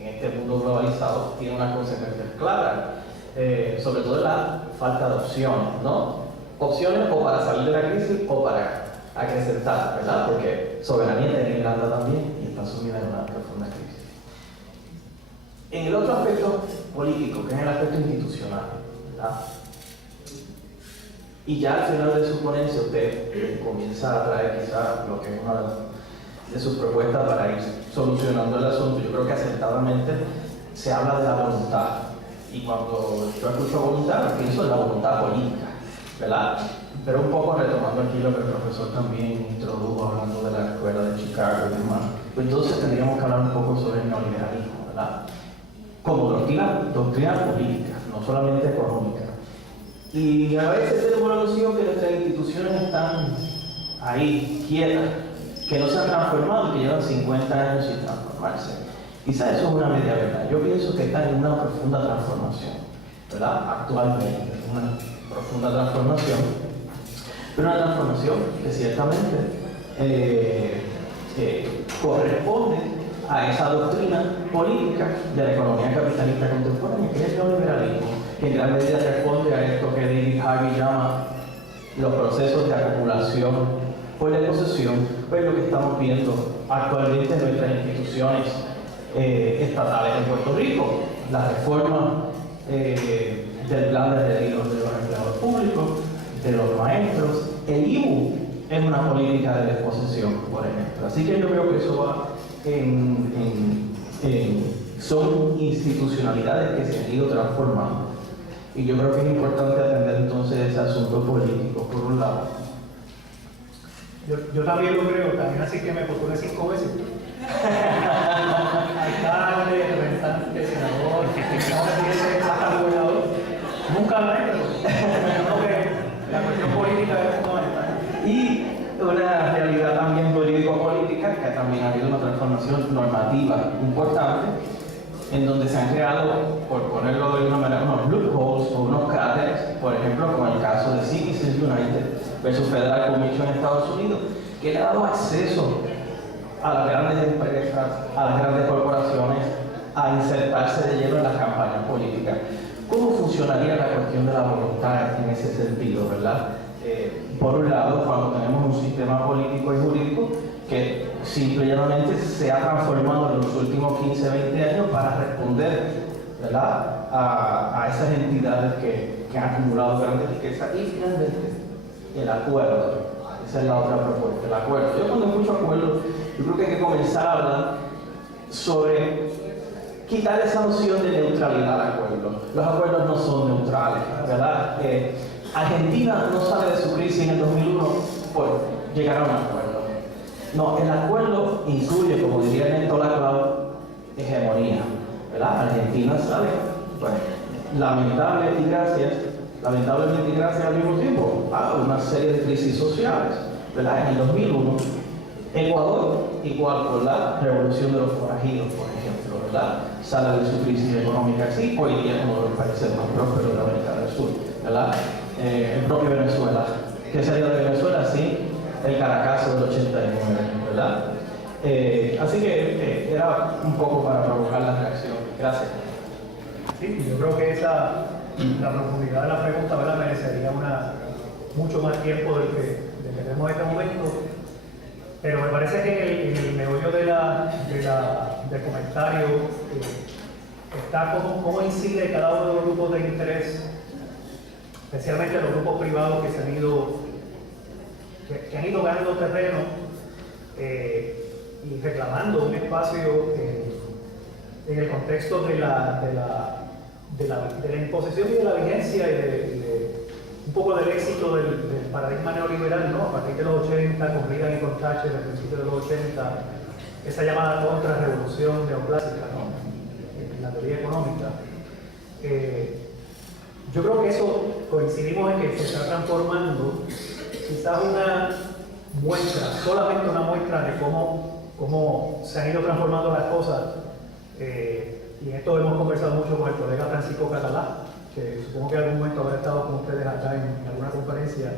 en este mundo globalizado, tiene unas consecuencias claras, sobre todo la falta de opciones, ¿no? Opciones o para salir de la crisis o para acrecentar, ¿verdad? Porque soberanía tiene Irlanda también y está sumida en una profunda crisis. En el otro aspecto político, que es el aspecto institucional, ¿verdad? Y ya al final de su ponencia usted comienza a traer quizás lo que es una de sus propuestas para ir solucionando el asunto. Yo creo que acertadamente se habla de la voluntad. Y cuando yo escucho voluntad, pienso en la voluntad política, ¿verdad? Pero un poco retomando aquí lo que el profesor también introdujo hablando de la escuela de Chicago y demás, pues entonces tendríamos que hablar un poco sobre el neoliberalismo, ¿verdad? Como doctrina política, no solamente económica. Y a veces tenemos la noción que nuestras instituciones están ahí, quietas, que no se han transformado, que llevan 50 años sin transformarse. Quizás eso es una media verdad. Yo pienso que está en una profunda transformación, ¿verdad? Actualmente, una profunda transformación, pero una transformación que ciertamente corresponde a esa doctrina política de la economía capitalista contemporánea, que es el neoliberalismo, que en gran medida responde a esto que David Harvey llama los procesos de acumulación por la posesión, pues lo que estamos viendo actualmente en nuestras instituciones estatales en Puerto Rico. la reforma del plan de retiro de los empleados públicos, de los maestros. El IBU es una política de desposesión, por ejemplo. Así que yo creo que eso va son institucionalidades que se han ido transformando. Y yo creo que es importante atender entonces ese asunto político, por un lado. Yo también lo creo, también así que me postulé 5 veces. Alcalde, representante, senador, hasta gobernador. Nunca lo he hecho. Creo que la cuestión política es fundamental. Y una realidad también político-política, que también ha habido una transformación normativa importante, en donde se han creado, por ponerlo de una manera, unos loopholes o unos cráteres, por ejemplo, como el caso de Citizens United versus Federal Commission en Estados Unidos, que le ha dado acceso a las grandes empresas, a las grandes corporaciones, a insertarse de lleno en las campañas políticas. ¿Cómo funcionaría la cuestión de la voluntad en ese sentido, verdad? Por un lado, cuando tenemos un sistema político y jurídico que simple y llanamente se ha transformado en los últimos 15, 20 años para responder, ¿verdad?, a esas entidades que han acumulado grandes riquezas. Y finalmente, el acuerdo. Esa es la otra propuesta, el acuerdo. Yo cuando escucho acuerdo, yo creo que hay que comenzar a hablar sobre quitar esa noción de neutralidad al acuerdo. Los acuerdos no son neutrales, ¿verdad? Argentina no sale de su crisis en el 2001 por llegar a un acuerdo. No, el acuerdo incluye, como diría Néstor Laclau, hegemonía, ¿verdad? Argentina sale, pues, lamentablemente y gracias al mismo tiempo a una serie de crisis sociales, ¿verdad? En el 2001, Ecuador, igual por la revolución de los forajidos, por ejemplo, ¿verdad?, sale de su crisis económica así, hoy día es uno de los países más prósperos de América del Sur, ¿verdad? El propio Venezuela, que sería de Venezuela, sí, el Caracazo del 89, ¿verdad? Así que era un poco para provocar la reacción. Gracias. Sí, yo creo que la profundidad de la pregunta, ¿verdad?, merecería mucho más tiempo del que tenemos en este momento. Pero me parece que en el meollo del comentario está cómo incide cada uno de los grupos de interés, especialmente los grupos privados que han ido ganando terreno y reclamando un espacio en el contexto de la imposición y de la vigencia y de un poco del éxito del paradigma neoliberal, ¿no? A partir de los 80, con Reagan y con Thatcher, a principios de los 80, esa llamada contrarrevolución neoclásica, ¿no?, en la teoría económica. Yo creo que eso coincidimos en que se está transformando, quizás una muestra, solamente una muestra de cómo se han ido transformando las cosas. Y en esto hemos conversado mucho con el colega Francisco Catalá, que supongo que en algún momento habrá estado con ustedes acá en alguna conferencia.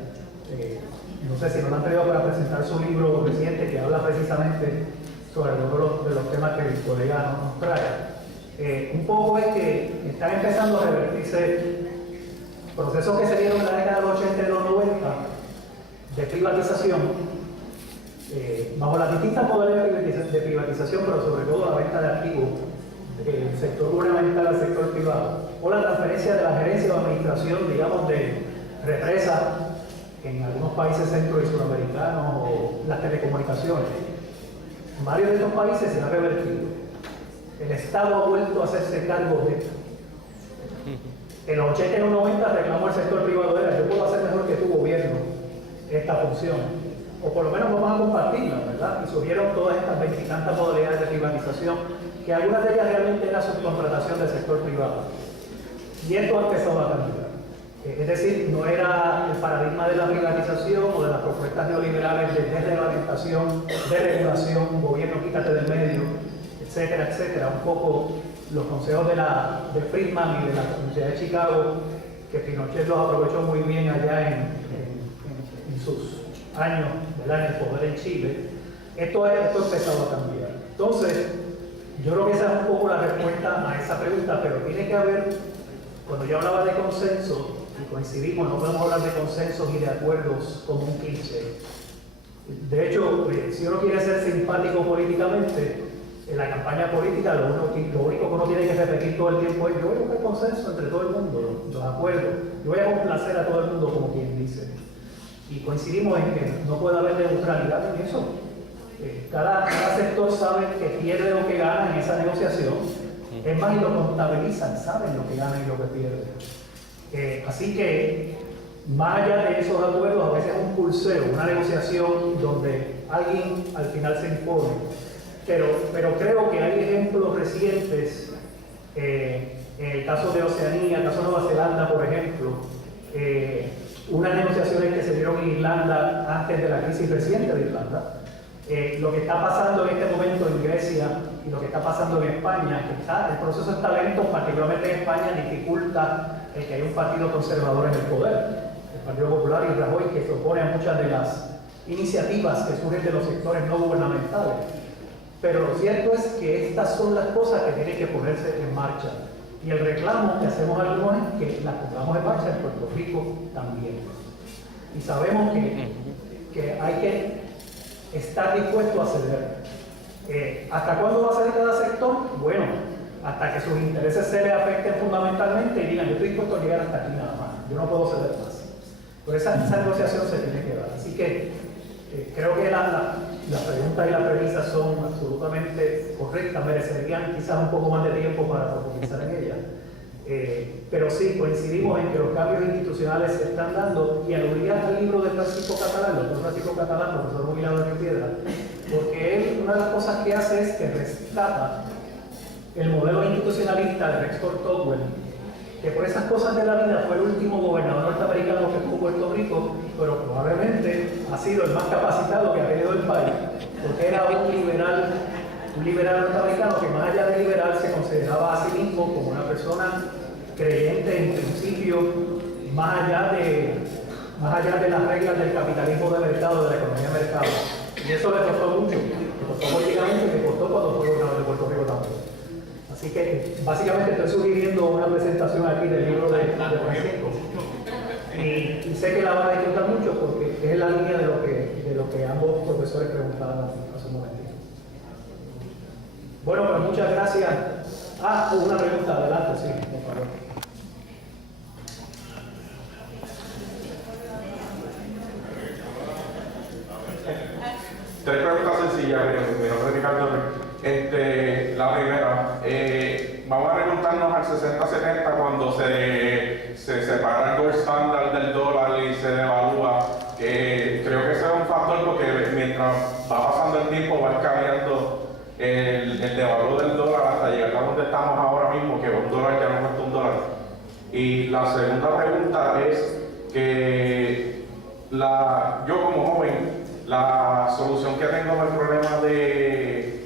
No sé si nos han pedido para presentar su libro reciente que habla precisamente sobre algunos de los temas que el colega nos trae. Un poco es que están empezando a revertirse procesos que se dieron en la década de los 80 y de los 90 de privatización, bajo las distintas modalidades de privatización, pero sobre todo la venta de activos del sector gubernamental al sector privado, o la transferencia de la gerencia o administración, digamos, de represas en algunos países centro y sudamericanos, o las telecomunicaciones. En varios de estos países se ha revertido. El Estado ha vuelto a hacerse cargo de esto. En los 80 y los 90 reclamó el sector privado, yo puedo hacer mejor que tu gobierno esta función, o por lo menos vamos a compartirla, ¿verdad? Y surgieron todas estas veintitantas modalidades de privatización, que algunas de ellas realmente era subcontratación del sector privado. Y esto ha empezado a cambiar. Es decir, no era el paradigma de la privatización o de las propuestas neoliberales de desreglamentación, deregulación, gobierno quítate del medio, etcétera, etcétera. Un poco los consejos de Friedman y de la Universidad de Chicago, que Pinochet los aprovechó muy bien allá en sus años, ¿verdad?, en el poder en Chile. Esto ha empezado a cambiar. Entonces, yo creo que esa es un poco la respuesta a esa pregunta, pero tiene que haber, cuando yo hablaba de consenso, y coincidimos, no podemos hablar de consensos y de acuerdos como un cliché. De hecho, si uno quiere ser simpático políticamente, En la campaña política lo único que uno tiene que repetir todo el tiempo es: yo voy a buscar consenso entre todo el mundo, los acuerdos, yo voy a complacer a todo el mundo, como quien dice. Y coincidimos en que no puede haber neutralidad en eso. Cada sector sabe que pierde lo que gana en esa negociación. Es más, y lo contabilizan, saben lo que ganan y lo que pierden. Así que, más allá de esos acuerdos, a veces es un pulseo, una negociación donde alguien al final se impone. Pero creo que hay ejemplos recientes, en el caso de Oceanía, el caso de Nueva Zelanda, por ejemplo, unas negociaciones que se dieron en Irlanda antes de la crisis reciente de Irlanda. Lo que está pasando en este momento en Grecia y lo que está pasando en España, que el proceso está lento, particularmente en España, dificulta el que haya un partido conservador en el poder, el Partido Popular y Rajoy, que se opone a muchas de las iniciativas que surgen de los sectores no gubernamentales. Pero lo cierto es que estas son las cosas que tienen que ponerse en marcha. Y el reclamo que hacemos algunos es que las pongamos en marcha en Puerto Rico también. Y sabemos que hay que estar dispuesto a ceder. ¿Hasta cuándo va a ceder cada sector? Bueno, hasta que sus intereses se le afecten fundamentalmente y digan: yo estoy dispuesto a llegar hasta aquí nada más, yo no puedo ceder más. Pero esa negociación se tiene que dar. Así que creo que las preguntas y las premisas son absolutamente correctas, merecerían quizás un poco más de tiempo para profundizar en ellas. Pero sí, coincidimos en que los cambios institucionales se están dando, y aludiría al libro de Francisco Catalán, el doctor Francisco Catalán, profesor jubilado de Piedra, porque él, una de las cosas que hace es que rescata el modelo institucionalista de Rexford Tocqueville, que por esas cosas de la vida fue el último gobernador norteamericano que tuvo Puerto Rico, pero probablemente ha sido el más capacitado que ha tenido el país, porque era un liberal norteamericano que, más allá de liberal, se consideraba a sí mismo como una persona creyente en principio, más allá de las reglas del capitalismo de mercado, de la economía de mercado. Y eso le costó mucho, le costó políticamente, y le costó cuando fue gobernador de Puerto Rico también. Así que básicamente estoy sugiriendo una presentación aquí del libro de Francisco. Y sé que la van a disfrutar mucho porque es la línea de lo que ambos profesores preguntaban hace un momentito. Bueno, pues muchas gracias. Una pregunta, adelante, sí, por favor. Tres preguntas sencillas, mi nombre es Ricardo. La primera, vamos a remontarnos al 60-70 cuando se separa el gold standard del dólar y se devalúa. Creo que ese es un factor porque mientras va pasando el tiempo va cambiando el devalúo del dólar hasta llegar a donde estamos ahora mismo, que un dólar ya no cuesta $1. Y la segunda pregunta es que yo como joven, la solución que tengo al problema de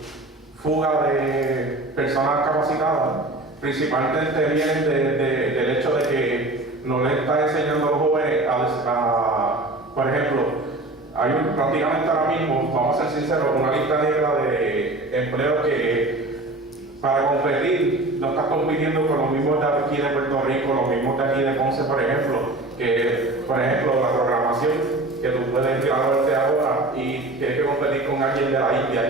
fuga de personas capacitadas principalmente viene del hecho de que no le está enseñando a los jóvenes por ejemplo, hay prácticamente ahora mismo, vamos a ser sinceros, una lista negra de empleos que para competir no estás compitiendo con los mismos de aquí de Puerto Rico, los mismos de aquí de Ponce, por ejemplo, que por ejemplo la programación, que tú puedes graduarte ahora y tienes que competir con alguien de la India.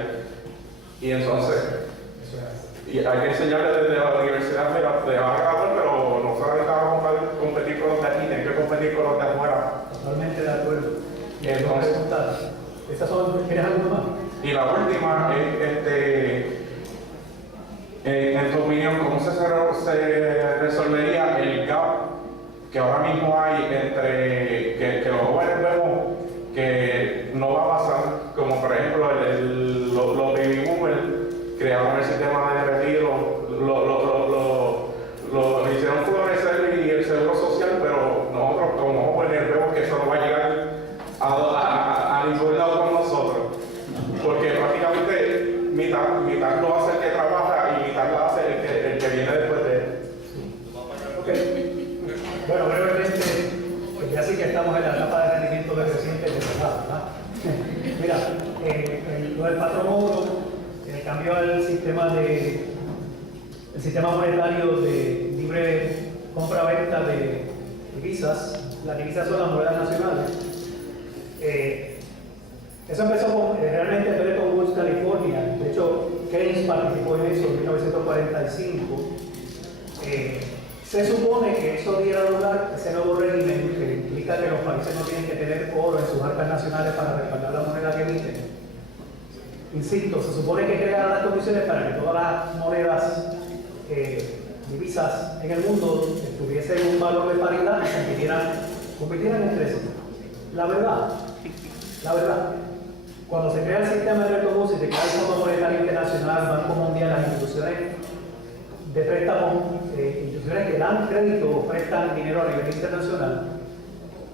Y entonces, y hay que enseñarle desde la universidad, mira, te vas a graduar, pero no solamente vas a competir con los de aquí, tienes que competir con los de afuera. Totalmente de acuerdo. Entonces, ¿Esas son, ¿quieres algo más? Y la última es, en tu opinión, ¿cómo se resolvería el gap que ahora mismo hay entre que los jóvenes vemos que no va a pasar, como por ejemplo los baby boomers crearon el sistema de retiro, lo hicieron florecer y el seguro social, pero nosotros como jóvenes vemos que eso no va a llegar a ningún lado con nosotros, porque prácticamente mitad lo hace el que trabaja y mitad lo hace el que viene después de él. Okay. Bueno, brevemente, pues ya sí que estamos en la etapa de rendimiento decreciente de verdad, ¿verdad? Mira, lo del patrón oro, el cambio al sistema monetario de libre compra-venta de divisas. Las divisas son las monedas nacionales. Eso empezó realmente en Bretton Woods, California. De hecho, Keynes participó 45, se supone que eso diera lugar a ese nuevo régimen que implica que los países no tienen que tener oro en sus arcas nacionales para respaldar la moneda que emiten. Insisto, se supone que creara las condiciones para que todas las monedas, divisas en el mundo tuviesen un valor de paridad y compitieran entre sí. La verdad, cuando se crea el sistema de Bretton Woods y se crea el Fondo Monetario Internacional, Banco Mundial, las instituciones de préstamo, instituciones que dan crédito o prestan dinero a nivel internacional,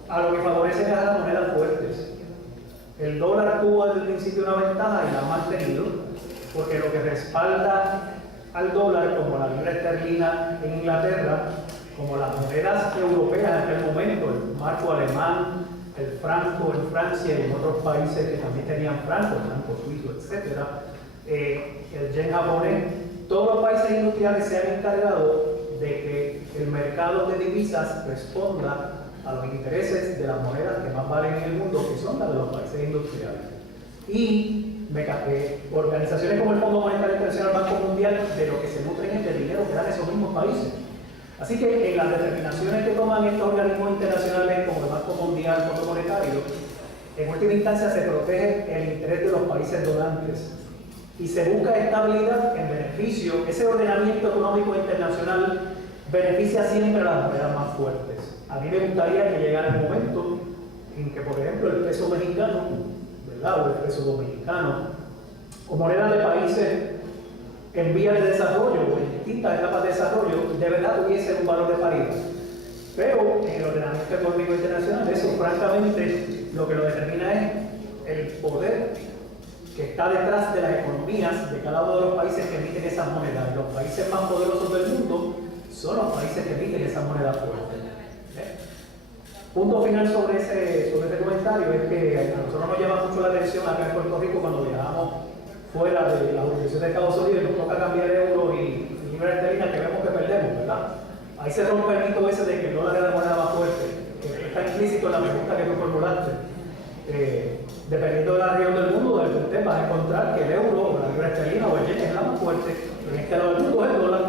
a lo que favorecen es a las monedas fuertes. El dólar tuvo desde el principio una ventaja y la ha mantenido, porque lo que respalda al dólar, como la libra esterlina en Inglaterra, como las monedas europeas en aquel momento, el marco alemán, el franco en Francia y en otros países que también tenían franco, el franco suizo, etc., el yen japonés, todos los países industriales se han encargado de que el mercado de divisas responda a los intereses de las monedas que más valen en el mundo, que son las de los países industriales. Y organizaciones como el Fondo Monetario Internacional, el Banco Mundial, de lo que se nutren es del dinero que dan esos mismos países. Así que en las determinaciones que toman estos organismos internacionales como el Banco Mundial, el Fondo Monetario, en última instancia se protege el interés de los países donantes y se busca estabilidad en beneficio. Ese ordenamiento económico internacional beneficia siempre a las monedas más fuertes. A mí me gustaría que llegara el momento en que, por ejemplo, el peso mexicano, ¿verdad?, o el peso dominicano, o monedas de países en vías de desarrollo o en distintas etapas de desarrollo, de verdad tuviese un valor de paridad. Pero en el ordenamiento económico internacional, eso francamente lo que lo determina es el poder que está detrás de las economías de cada uno de los países que emiten esas monedas. Los países más poderosos del mundo son los países que emiten esas monedas fuertes. Punto final sobre ese comentario es que a nosotros nos llama mucho la atención acá en Puerto Rico cuando viajamos fuera de la jurisdicción de Estados Unidos y nos toca cambiar euros y libra esterlina, que vemos que perdemos, ¿verdad? Ahí se rompe el mito ese de que el dólar es la moneda más fuerte, que está implícito en la pregunta que tú formulaste. Dependiendo de la región del mundo, del usted vas a encontrar que el euro, o la libra esterlina o el yen es la más fuerte, pero en este lado del mundo es el dólar.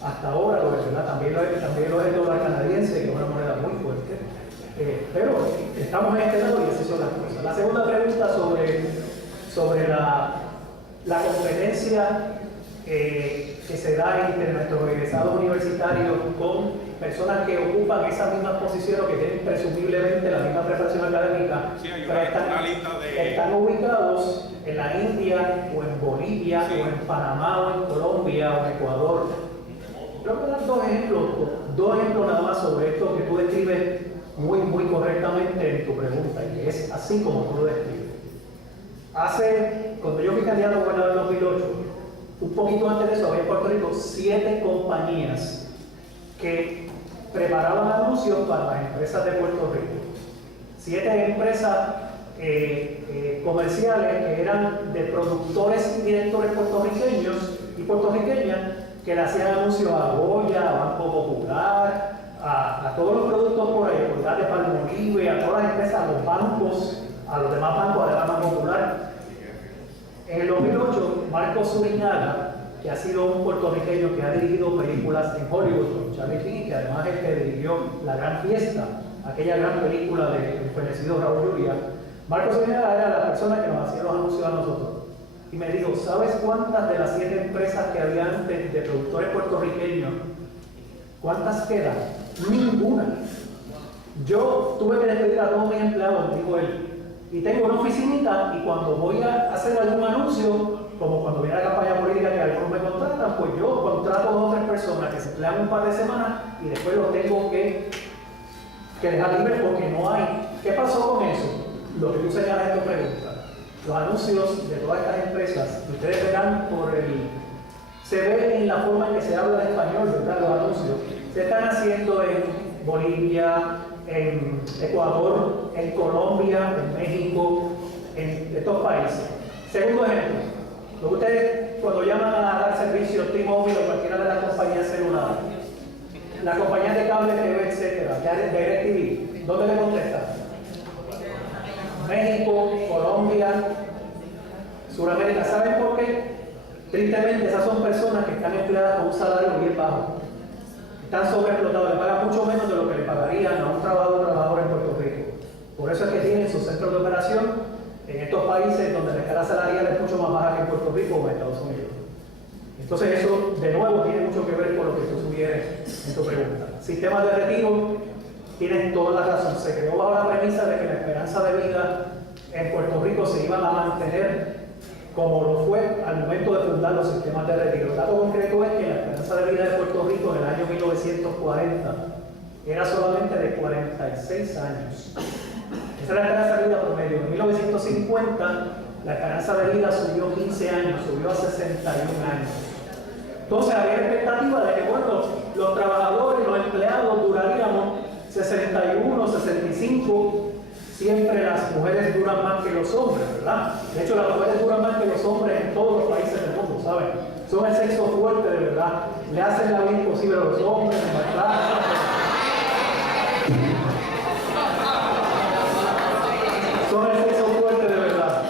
Hasta ahora lo es, ¿verdad? También lo es el dólar canadiense, que es una moneda muy fuerte. Pero estamos en este lado y así son las cosas. La segunda pregunta sobre la competencia que se da entre nuestros egresados universitarios con personas que ocupan esas mismas posiciones, que tienen presumiblemente la misma preparación académica, sí, pero están ubicados en la India o en Bolivia o en Panamá o en Colombia o en Ecuador. Yo voy a dar dos ejemplos nada más sobre esto que tú describes muy correctamente en tu pregunta, y que es así como tú lo describes. Cuando yo fui candidato a gobernador en 2008, un poquito antes de eso había en Puerto Rico 7 compañías que preparaban anuncios para las empresas de Puerto Rico. 7 empresas comerciales que eran de productores y directores puertorriqueños y puertorriqueñas que le hacían anuncios a Goya, a Banco Popular, a todos los productos por ahí, de Palmolive, a todas las empresas, a los bancos, a los demás bancos, a la Banco Popular. En el 2008, Marcos Zuriñaga, que ha sido un puertorriqueño que ha dirigido películas en Hollywood con Charlie Sheen, que además es que dirigió La Gran Fiesta, aquella gran película del fallecido Raúl Julia. Marcos Zuriñaga era la persona que nos hacía los anuncios a nosotros. Y me dijo, ¿sabes cuántas de las 7 empresas que había antes de productores puertorriqueños, cuántas quedan? Ninguna. Yo tuve que despedir a todos mis empleados, dijo él. Y tengo una oficinita y cuando voy a hacer algún anuncio, como cuando viene la campaña política que algunos me contratan, pues yo contrato a 2 o 3 personas que se emplean un par de semanas y después los tengo que dejar libres porque no hay. ¿Qué pasó con eso? Lo que tú señalas en tu pregunta. Los anuncios de todas estas empresas, ustedes verán se ve en la forma en que se habla en español, ¿verdad? Los anuncios se están haciendo en Bolivia, en Ecuador, en Colombia, en México, en estos países. Segundo ejemplo, ustedes cuando llaman a dar servicio T-Mobile o cualquiera de las compañías celulares, las compañías de cable, TV, etcétera, ya de DirecTV, ¿dónde le contestan? México, Colombia, Sudamérica. ¿Saben por qué? Tristemente, esas son personas que están empleadas con un salario bien bajo. Están sobreexplotados, le pagan mucho menos de lo que le pagarían a un trabajador en Puerto Rico. Por eso es que tienen sus centros de operación en estos países donde la escala salarial es mucho más baja que en Puerto Rico o en Estados Unidos. Entonces eso, de nuevo, tiene mucho que ver con lo que tú sugieres en tu pregunta. Sistemas de retiro, tienen toda la razón. Se creó bajo la premisa de que la esperanza de vida en Puerto Rico se iba a mantener como lo fue al momento de fundar los sistemas de retiro. El dato concreto es que la esperanza de vida de Puerto Rico en el año 1940 era solamente de 46 años. Esa es la esperanza de vida promedio. En 1950 la esperanza de vida subió 15 años, subió a 61 años. Entonces había expectativa de que, bueno, los trabajadores, los empleados duraríamos 61, 65. Siempre las mujeres duran más que los hombres, ¿verdad? De hecho, las mujeres duran más que los hombres en todos los países del mundo, ¿saben? Son el sexo fuerte, de verdad. Le hacen la vida imposible a los hombres, ¿verdad? Son el sexo fuerte, de verdad.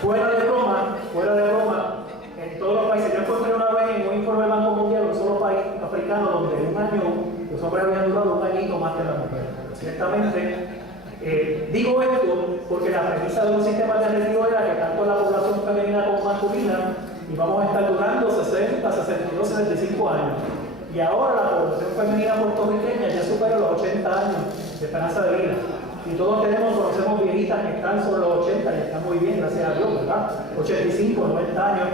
Fuera de broma, en todos los países. Yo encontré una vez en un informe del Banco Mundial, un solo país africano, donde en un año los hombres habían durado un añito más que las mujeres. Ciertamente, digo esto porque la premisa de un sistema de retiro era que tanto la población femenina como masculina íbamos a estar durando 60, 62, 75 años. Y ahora la población femenina puertorriqueña ya supera los 80 años de esperanza de vida. Y todos conocemos viejitas que están sobre los 80 y están muy bien, gracias a Dios, ¿verdad? 85, 90 años.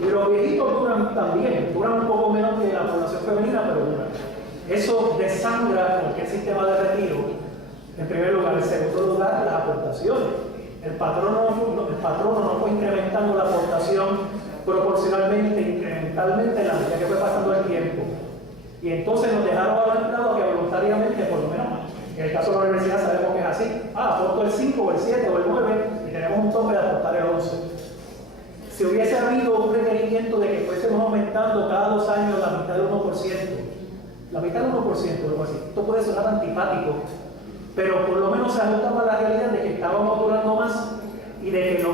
Y los viejitos duran también, duran un poco menos que la población femenina, pero duran. Eso desangra cualquier sistema de retiro. En primer lugar. En segundo lugar, las aportaciones. El patrono no fue incrementando la aportación proporcionalmente, incrementalmente en la medida que fue pasando el tiempo. Y entonces nos dejaron a los empleados que voluntariamente, por lo menos, en el caso de la universidad sabemos que es así. Aporto el 5 o el 7 o el 9 y tenemos un tope de aportar el 11. Si hubiese habido un requerimiento de que fuésemos aumentando cada 2 años la mitad del 1%, la mitad del 1%, algo así, esto puede sonar antipático, pero por lo menos se ajustaba a la realidad de que estábamos durando más y de que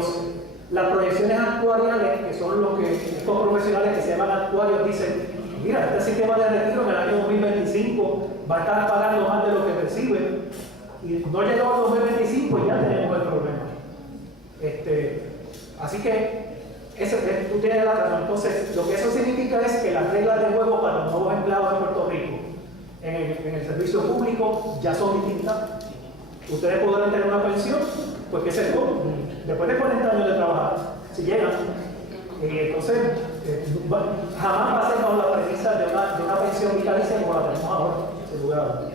las proyecciones actuariales, que son los que estos profesionales que se llaman actuarios dicen, mira, este sistema de retiro en el año 2025 va a estar pagando más de lo que recibe, y no llegamos al 2025 y ya tenemos el problema. Así que tú tienes la razón. Entonces, lo que eso significa es que las reglas de juego para los nuevos empleados de Puerto Rico en el servicio público ya son distintas. Ustedes podrán tener una pensión, pues que se después de 40 años de trabajar, si llegan. Entonces, jamás va a ser bajo la premisa de una pensión vitalicia como la tenemos ahora, sin lugar a dudas.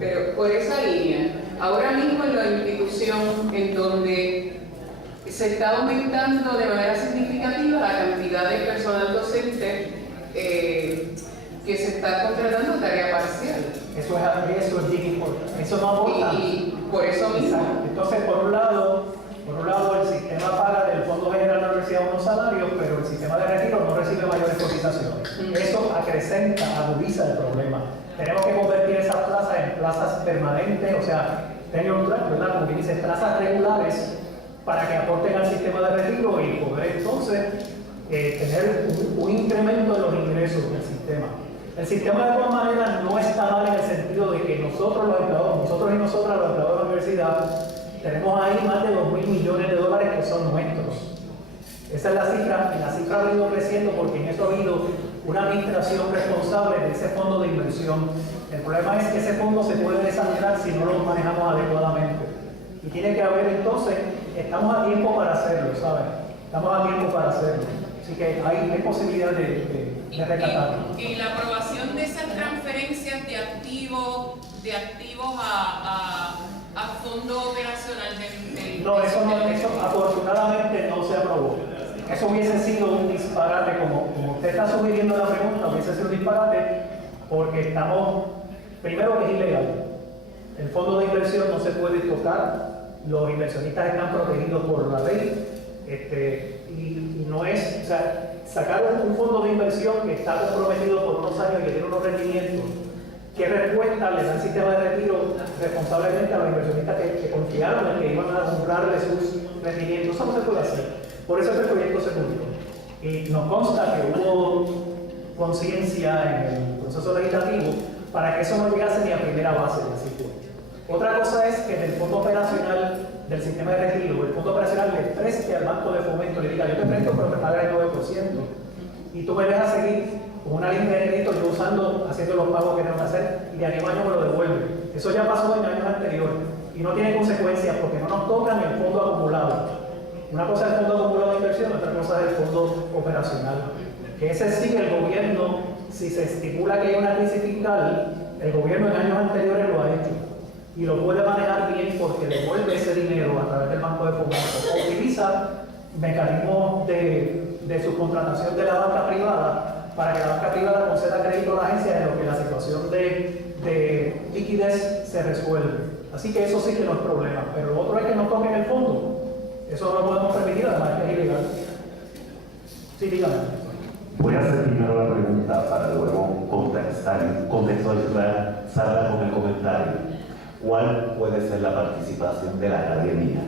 Pero por esa línea, ahora mismo en la institución en donde se está aumentando de manera significativa la cantidad de personal docente que se está contratando en tarea parcial. Eso es bien importante. Eso no aporta. Y por eso mismo. Exacto. Entonces, por un lado, el sistema paga del Fondo General de la Universidad unos salarios, pero el sistema de retiro no recibe mayores cotizaciones. Eso acrecenta, agudiza el problema. Tenemos que convertir esas plazas en plazas permanentes, o sea, ¿verdad? Como quien dice, plazas regulares para que aporten al sistema de retiro y poder entonces tener un incremento de los ingresos del sistema. El sistema de todas maneras no está mal en el sentido de que nosotros los empleados, nosotros y nosotras los empleados de la universidad, tenemos ahí más de $2.000 millones que son nuestros. Esa es la cifra, y la cifra ha ido creciendo porque en eso ha habido una administración responsable de ese fondo de inversión. El problema es que ese fondo se puede desangrar si no lo manejamos adecuadamente. Y tiene que haber entonces, estamos a tiempo para hacerlo, ¿saben? Estamos a tiempo para hacerlo. Así que hay posibilidad de rescatarlo. Y la aprobación de esas transferencias de activos a fondo operacional del No, eso afortunadamente no se aprobó. Eso hubiese sido un disparate, como usted está sugiriendo la pregunta, hubiese sido un disparate porque primero que es ilegal. El fondo de inversión no se puede tocar, los inversionistas están protegidos por la ley, y no es, o sea, sacar un fondo de inversión que está comprometido por unos años y que tiene unos rendimientos, ¿qué respuesta le da el sistema de retiro responsablemente a los inversionistas que confiaron en que iban a honrarle sus rendimientos? Eso no se puede hacer. Por eso este proyecto se publicó. Y nos consta que hubo conciencia en el proceso legislativo para que eso no llegase ni a primera base del sitio. Otra cosa es que del fondo operacional del sistema de retiro, el fondo operacional le preste al banco de fomento, le diga, yo te presto, pero te paga el 9%. Y tú me dejas seguir con una línea de crédito yo haciendo los pagos que tengo que hacer y de año a año me lo devuelve. Eso ya pasó en años anteriores y no tiene consecuencias porque no nos tocan el fondo acumulado. Una cosa es el fondo acumulado de inversión, otra cosa es el fondo operacional. Que ese sí el gobierno, si se estipula que hay una crisis fiscal, el gobierno en años anteriores lo ha hecho. Y lo puede manejar bien porque devuelve ese dinero a través del banco de fomento. O utiliza mecanismos de subcontratación de la banca privada para que la banca privada conceda crédito a la agencia en lo que la situación de liquidez se resuelve. Así que eso sí que no es problema. Pero lo otro es que no toquen el fondo. Eso no lo podemos permitir, además que es ilegal. Sí, dígame. Voy a hacer primero la pregunta para luego contextualizarla con el comentario. ¿Cuál puede ser la participación de la academia,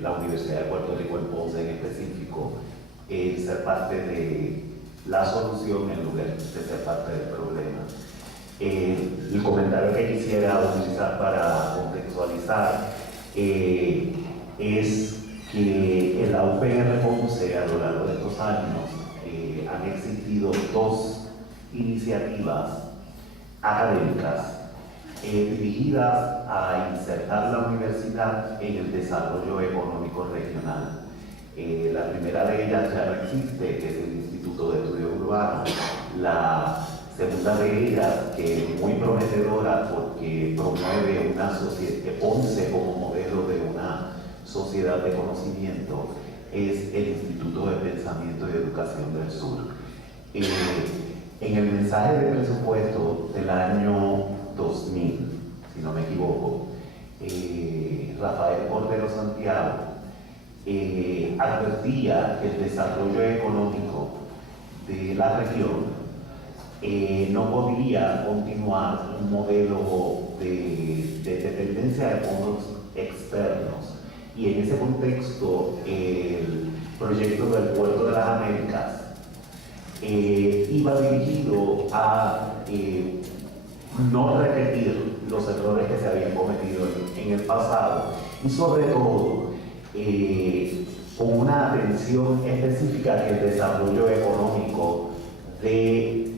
la Universidad de Puerto Rico en Ponce en específico, en ser parte de la solución en lugar de ser parte del problema? El comentario que quisiera utilizar para contextualizar es que en la UPR Ponce a lo largo de estos años han existido dos iniciativas académicas dirigidas a insertar la universidad en el desarrollo económico regional. La primera de ellas ya no existe, que es el Instituto de Estudios Urbanos. La segunda de ellas, que es muy prometedora porque promueve una sociedad, Ponce como modelo de una sociedad de conocimiento, es el Instituto de Pensamiento y Educación del Sur. En el mensaje de presupuesto del año 2000, si no me equivoco, Rafael Cordero Santiago advertía que el desarrollo económico de la región no podía continuar un modelo de dependencia de fondos externos. Y en ese contexto, el proyecto del Puerto de las Américas iba dirigido a no repetir los errores que se habían cometido en el pasado y sobre todo con una atención específica que el desarrollo económico de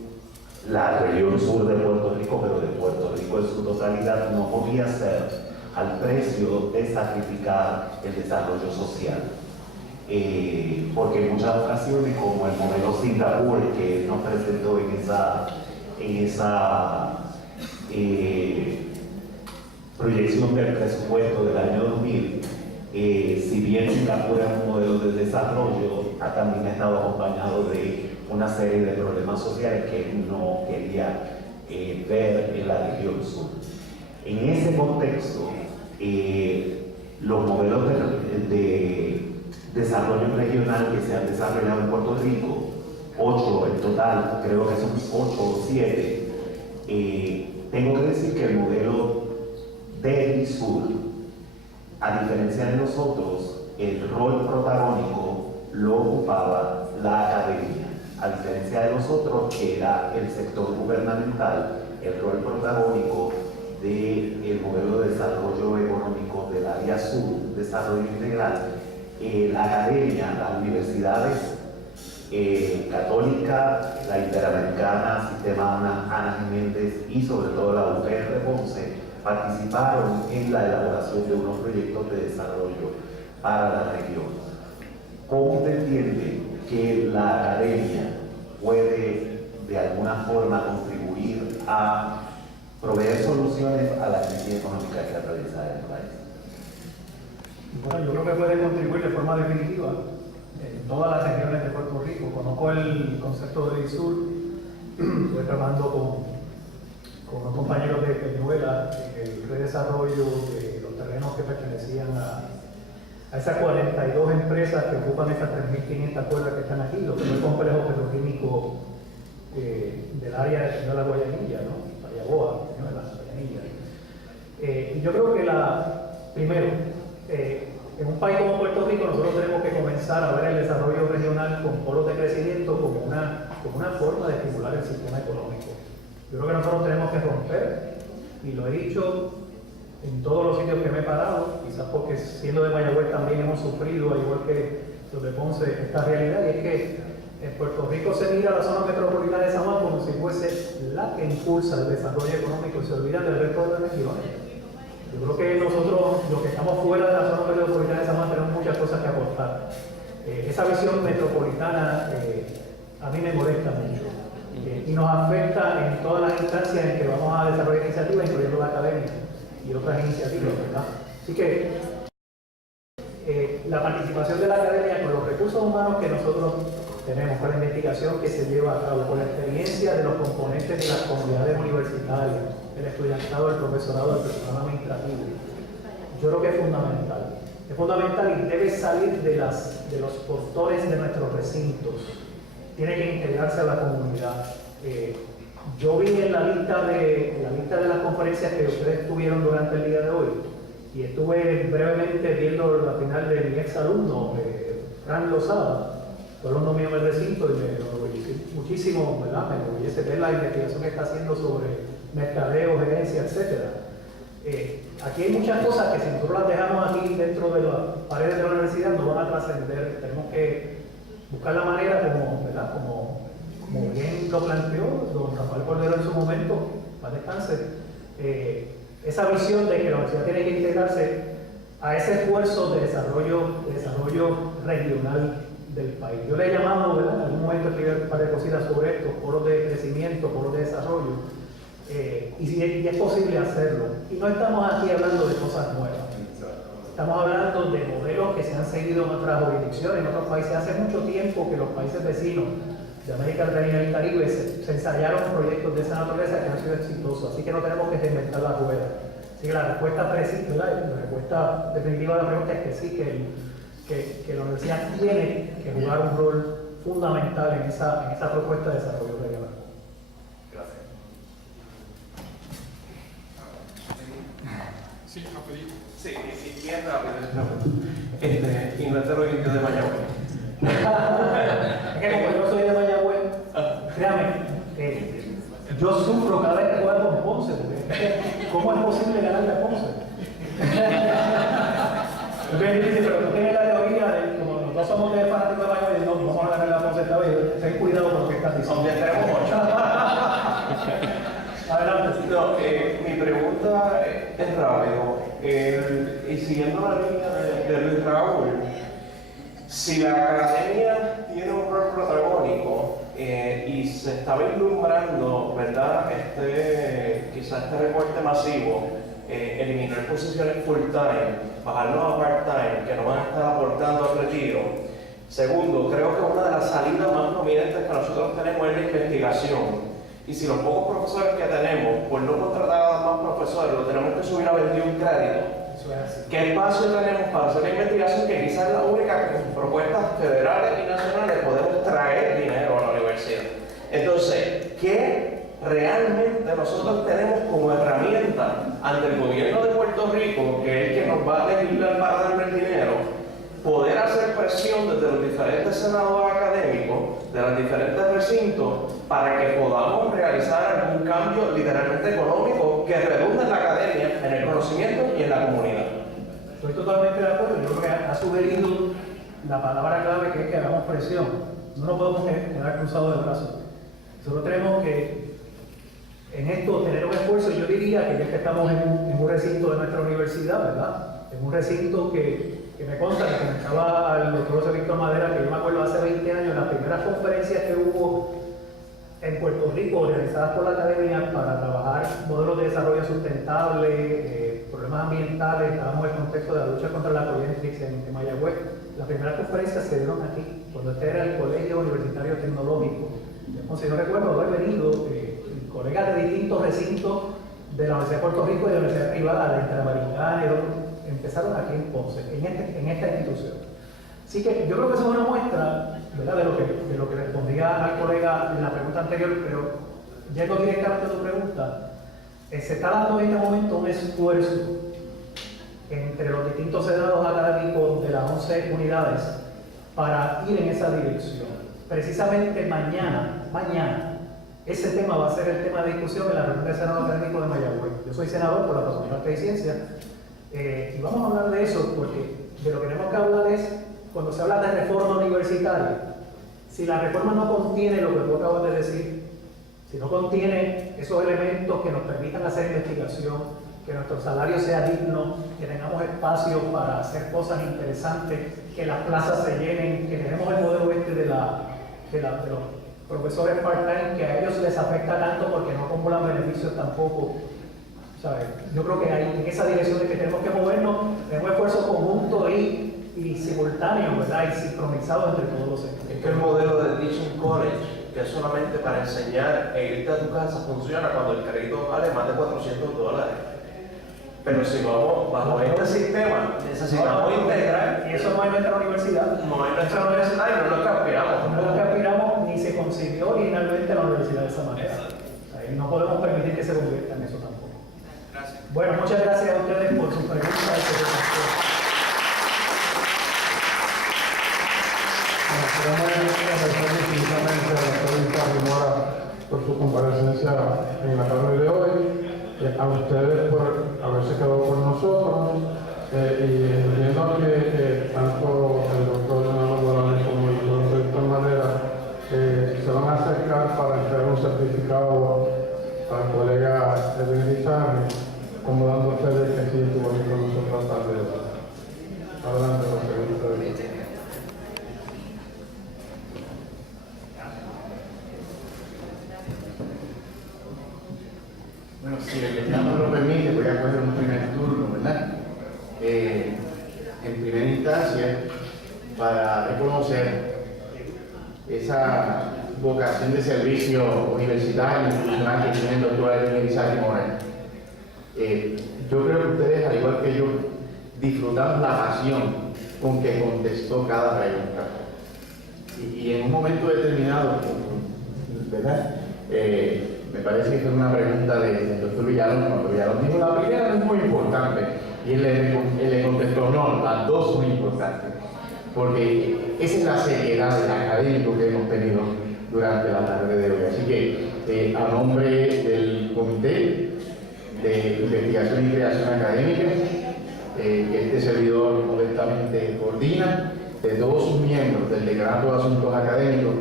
la región sur de Puerto Rico, pero de Puerto Rico en su totalidad, no podía ser al precio de sacrificar el desarrollo social. Porque en muchas ocasiones, como el modelo Singapur que nos presentó en esa proyección del presupuesto del año 2000, si bien Singapur es un modelo de desarrollo, también ha estado acompañado de una serie de problemas sociales que no quería ver en la región sur. En ese contexto, los modelos de desarrollo regional que se han desarrollado en Puerto Rico, 8 en total, creo que son 8 o 7, tengo que decir que el modelo de Sur, a diferencia de nosotros, el rol protagónico lo ocupaba la academia. A diferencia de nosotros, que era el sector gubernamental, el rol protagónico del modelo de desarrollo económico del área sur, desarrollo integral, la academia, las universidades católica, la interamericana, sistema Ana Jiménez y sobre todo la UPR Ponce participaron en la elaboración de unos proyectos de desarrollo para la región. ¿Cómo usted entiende que la academia puede de alguna forma contribuir a proveer soluciones a la crisis económica que atraviesa el país? Bueno, yo creo que puede contribuir de forma definitiva en todas las regiones de Puerto Rico. Conozco el concepto de ISUR, estoy trabajando con unos compañeros de Peñuela en el redesarrollo de los terrenos que pertenecían a esas 42 empresas que ocupan esas 3.500 cuerdas que están aquí, lo que es el complejo petroquímico del área de Peñuela Guayanilla, ¿no? Payaboa, Peñuela, Guayanilla. Y yo creo que primero, En un país como Puerto Rico nosotros tenemos que comenzar a ver el desarrollo regional con polos de crecimiento como una forma de estimular el sistema económico. Yo creo que nosotros tenemos que romper, y lo he dicho en todos los sitios que me he parado, quizás porque siendo de Mayagüez también hemos sufrido, al igual que los de Ponce, esta realidad, y es que en Puerto Rico se mira la zona metropolitana de San Juan como si fuese la que impulsa el desarrollo económico y se olvidan del resto de las regiones. Yo creo que nosotros, los que estamos fuera de la zona metropolitana de San Juan, tenemos muchas cosas que aportar. Esa visión metropolitana a mí me molesta mucho y nos afecta en todas las instancias en que vamos a desarrollar iniciativas, incluyendo la academia y otras iniciativas, ¿verdad? Así que la participación de la academia con los recursos humanos que nosotros tenemos, con la investigación que se lleva a cabo, con la experiencia de los componentes de las comunidades universitarias, el estudiantado, el profesorado, el personal administrativo, yo creo que es fundamental. Es fundamental y debe salir de los portones de nuestros recintos. Tiene que integrarse a la comunidad. Yo vi en la lista de las conferencias que ustedes tuvieron durante el día de hoy, y estuve brevemente viendo la final de mi ex alumno, Fran Lozada, fue alumno mío en el recinto, y me enorgullecí muchísimo, ¿verdad? Me enorgullece ver la investigación que está haciendo sobre mercadeo, gerencia, etc. Aquí hay muchas cosas que si nosotros las dejamos aquí dentro de las paredes de la universidad no van a trascender. Tenemos que buscar la manera, ¿verdad? Como bien lo planteó don Rafael Cordero en su momento, para descanse, esa visión de que la universidad tiene que integrarse a ese esfuerzo de desarrollo regional del país. Yo le he llamado, ¿verdad? En algún momento escribí un par de cositas sobre esto, polos de crecimiento, polos de desarrollo, y es posible hacerlo. Y no estamos aquí hablando de cosas nuevas. Estamos hablando de modelos que se han seguido en otras jurisdicciones, en otros países. Hace mucho tiempo que los países vecinos de América Latina y el Caribe se ensayaron proyectos de esa naturaleza que han sido exitosos. Así que no tenemos que reinventar la rueda. Así que la respuesta definitiva de la pregunta es que sí, que la universidad tiene que jugar un rol fundamental en esa propuesta de desarrollo regional. Gracias. Sí, rapidito. Sí, bien rápido. Y no es terrorista de Mayagüez. Es que como yo soy de Mayagüez, créame, yo sufro cada vez que juego con Ponce, porque ¿cómo es posible ganarle a Ponce? Es bien difícil, pero tú tienes la teoría de, como nosotros somos de fanáticos de Mayagüez, no vamos a ganarle a Ponce esta vez. Ten cuidado con lo que estás diciendo. Aunque tenemos 8. Adelante. No, mi pregunta es rápido. Y siguiendo la línea de Luis Raúl, si la academia tiene un rol protagónico y se está vislumbrando, ¿verdad? Quizás este recorte masivo, eliminar posiciones full time, bajarlos a part time, que no van a estar aportando al retiro. Segundo, creo que una de las salidas más prominentes que nosotros tenemos es la investigación. Y si los pocos profesores que tenemos, por no contratar a más profesores, lo tenemos que subir a 21 créditos, ¿qué espacio tenemos para hacer la investigación? Que quizás es la única que con propuestas federales y nacionales podemos traer dinero a la universidad. Entonces, ¿qué realmente nosotros tenemos como herramienta ante el gobierno de Puerto Rico, que es el que nos va a legislar para darle el dinero? Poder hacer presión desde los diferentes senados académicos, de los diferentes recintos, para que podamos realizar algún cambio literalmente económico que redunde en la academia, en el conocimiento y en la comunidad. Estoy totalmente de acuerdo. Yo creo que ha sugerido la palabra clave, que es que hagamos presión. No nos podemos quedar cruzados de brazos. Nosotros tenemos que en esto tener un esfuerzo. Yo diría que ya que estamos en un recinto de nuestra universidad, ¿verdad? En un recinto que me consta, que comentaba al doctor José Víctor Madera, que yo me acuerdo hace 20 años, las primeras conferencias que hubo en Puerto Rico, organizadas por la academia para trabajar modelos de desarrollo sustentable, problemas ambientales, estábamos en el contexto de la lucha contra la Coyentrix en Mayagüez. Las primeras conferencias se dieron aquí, cuando este era el Colegio Universitario Tecnológico. Si no recuerdo haber venido colegas de distintos recintos de la Universidad de Puerto Rico y de la Universidad Privada, la Interamericana y otros, empezaron aquí en Ponce, en esta institución. Así que yo creo que eso es una muestra, ¿verdad?, de lo que respondía al colega en la pregunta anterior, pero yendo directamente a tu pregunta, se está dando en este momento un esfuerzo entre los distintos senados académicos de las 11 unidades para ir en esa dirección. Precisamente mañana, ese tema va a ser el tema de discusión en la reunión del Senado Académico de Mayagüez. Yo soy senador por la Facultad de Arte y Ciencias y vamos a hablar de eso porque de lo que tenemos que hablar es cuando se habla de reforma universitaria. Si la reforma no contiene lo que tú acabas de decir, si no contiene esos elementos que nos permitan hacer investigación, que nuestro salario sea digno, que tengamos espacio para hacer cosas interesantes, que las plazas se llenen, que tenemos el modelo de los profesores part-time, que a ellos les afecta tanto porque no acumulan beneficios tampoco. ¿Sabes? Yo creo que hay en esa dirección de que tenemos que movernos, en un esfuerzo conjunto y simultáneo, ¿verdad? Y sincronizado entre todos los sectores. Es que el modelo de Teaching College, que es solamente para enseñar e irte a tu casa, funciona cuando el crédito vale más de $400. Pero si vamos bajo este sistema, necesitamos integrar. Y eso no hay en nuestra universidad. No hay nuestra universidad y no es lo que aspiramos. No es lo que aspiramos, ni se concibió originalmente la universidad de esa manera. O sea, y no podemos permitir que se convierta en eso tampoco. Gracias. Bueno, muchas gracias a ustedes por sus preguntas y por sus respuestas. Queremos agradecer infinitamente a la doctora Rimora por su comparecencia en la tarde de hoy, a ustedes por haberse quedado con nosotros y viendo que tanto el doctor Leonardo Morales como el doctor Víctor Madera se van a acercar para entregar un certificado al colega Edwin Guizarri, como dando a ustedes que sí estuvo aquí con nosotros la tarde de hoy. Adelante, doctor. Bueno, si el decano me lo permite, voy a coger un primer turno, ¿verdad? En primera instancia, para reconocer esa vocación de servicio universitario, institucional que tiene el doctor Edwin Guizarri Morales. Yo creo que ustedes, al igual que yo, disfrutamos la pasión con que contestó cada pregunta. Y en un momento determinado, ¿verdad? Me parece que fue una pregunta del doctor Villalón, cuando Villalón dijo, la primera es muy importante, y él le contestó, no, las dos son importantes, porque esa es la seriedad del académico que hemos tenido durante la tarde de hoy. Así que, a nombre del Comité de Investigación y Creación Académica, que este servidor modestamente coordina, de todos sus miembros del Decanato de Asuntos Académicos,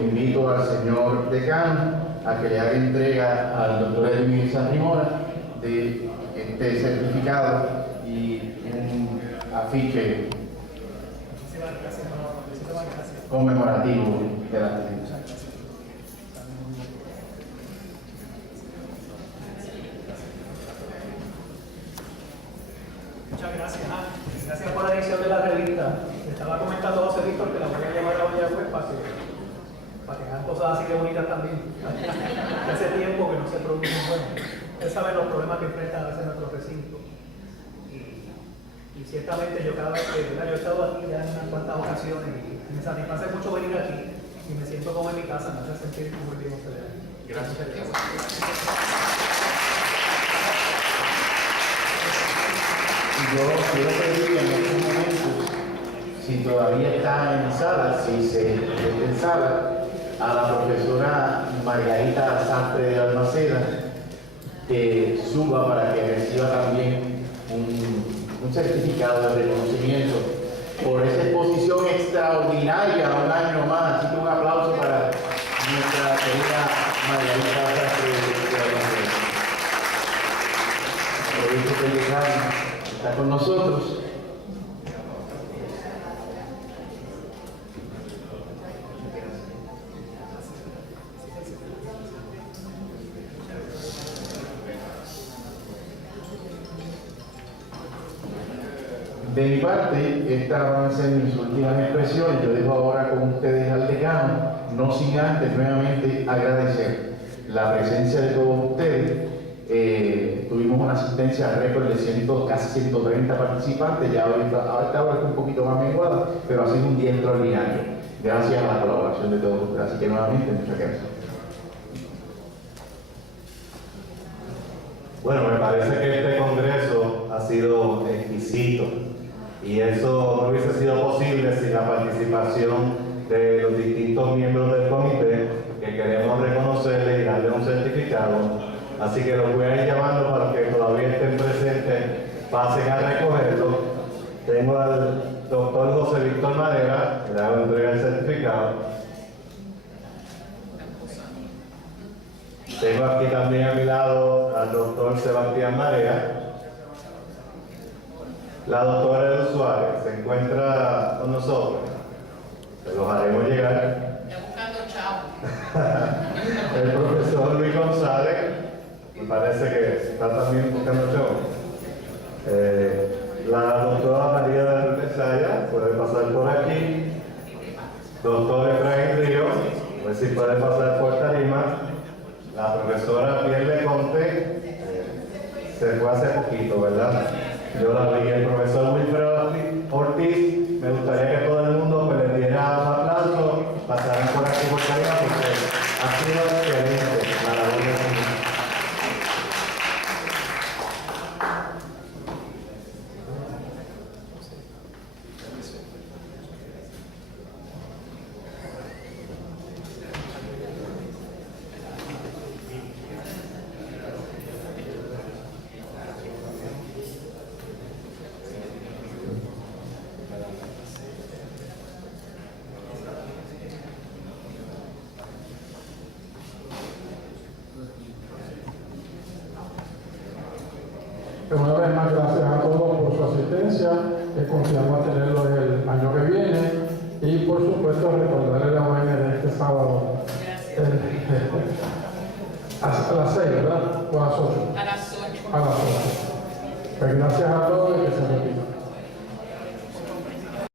invito al señor decano a que le haga entrega al doctor Edwin Guizarri Morales de este certificado y un afiche conmemorativo de la actividad. Muchas gracias. Gracias por la edición de la revista. Le estaba comentando a José Víctor que la voy a llevar a Mayagüez para que hagan cosas así de bonitas también. Hace tiempo que no se producen. Bueno, ustedes saben los problemas que enfrenta a veces nuestro recinto. Y ciertamente yo cada vez que yo he estado aquí ya en unas cuantas ocasiones y me satisface mucho venir aquí y me siento como en mi casa, me hace sentir muy bien ustedes aquí. Gracias. Yo quiero pedir en estos momentos, si todavía está en sala, si se está en sala, a la profesora Margarita Sastre de Almaceda, que suba para que reciba también un certificado de reconocimiento por esa exposición extraordinaria un año más. Así que un aplauso para nuestra querida Margarita Sastre de Almaceda. Aprovecho que el decano está con nosotros. De mi parte, estas van a ser mis últimas expresiones. Yo dejo ahora con ustedes al decano, no sin antes nuevamente agradecer la presencia de todos ustedes. Tuvimos una asistencia récord de casi 130 participantes, ya ahorita está un poquito más menguada, pero ha sido un día extraordinario, gracias a la colaboración de todos ustedes. Así que nuevamente, muchas gracias. Bueno, me parece que este congreso ha sido exquisito y eso no hubiese sido posible sin la participación de los distintos miembros del comité que queremos reconocerle y darle un certificado. Así que los voy a ir llamando para que todavía estén presentes, pasen a recogerlo. Tengo al doctor José Víctor Madera, le hago entrega el certificado. Tengo aquí también a mi lado al doctor Sebastián Marea. La doctora Edu Suárez se encuentra con nosotros. Se los haremos llegar. Ya buscando chavo. El profesor Luis González, me parece que está también buscando chavo. La doctora María de Lourdes Saya puede pasar por aquí. Doctor Efraín Ríos, a ver si puede pasar por tarima. La profesora Pierre Conte se fue hace poquito, ¿verdad? Yo la vi. El profesor Wilfredo Ortiz, me gustaría que todo el mundo pues, le diera un aplauso, pasaran por aquí por tarima porque ha sido excelente la labor de su. Una vez más, gracias a todos por su asistencia. Confiamos tenerlo el año que viene y, por supuesto, recordarle la OM de este sábado a las 6, ¿verdad? O a las 8. A las 8. A las 8. Pues gracias a todos y que se repita.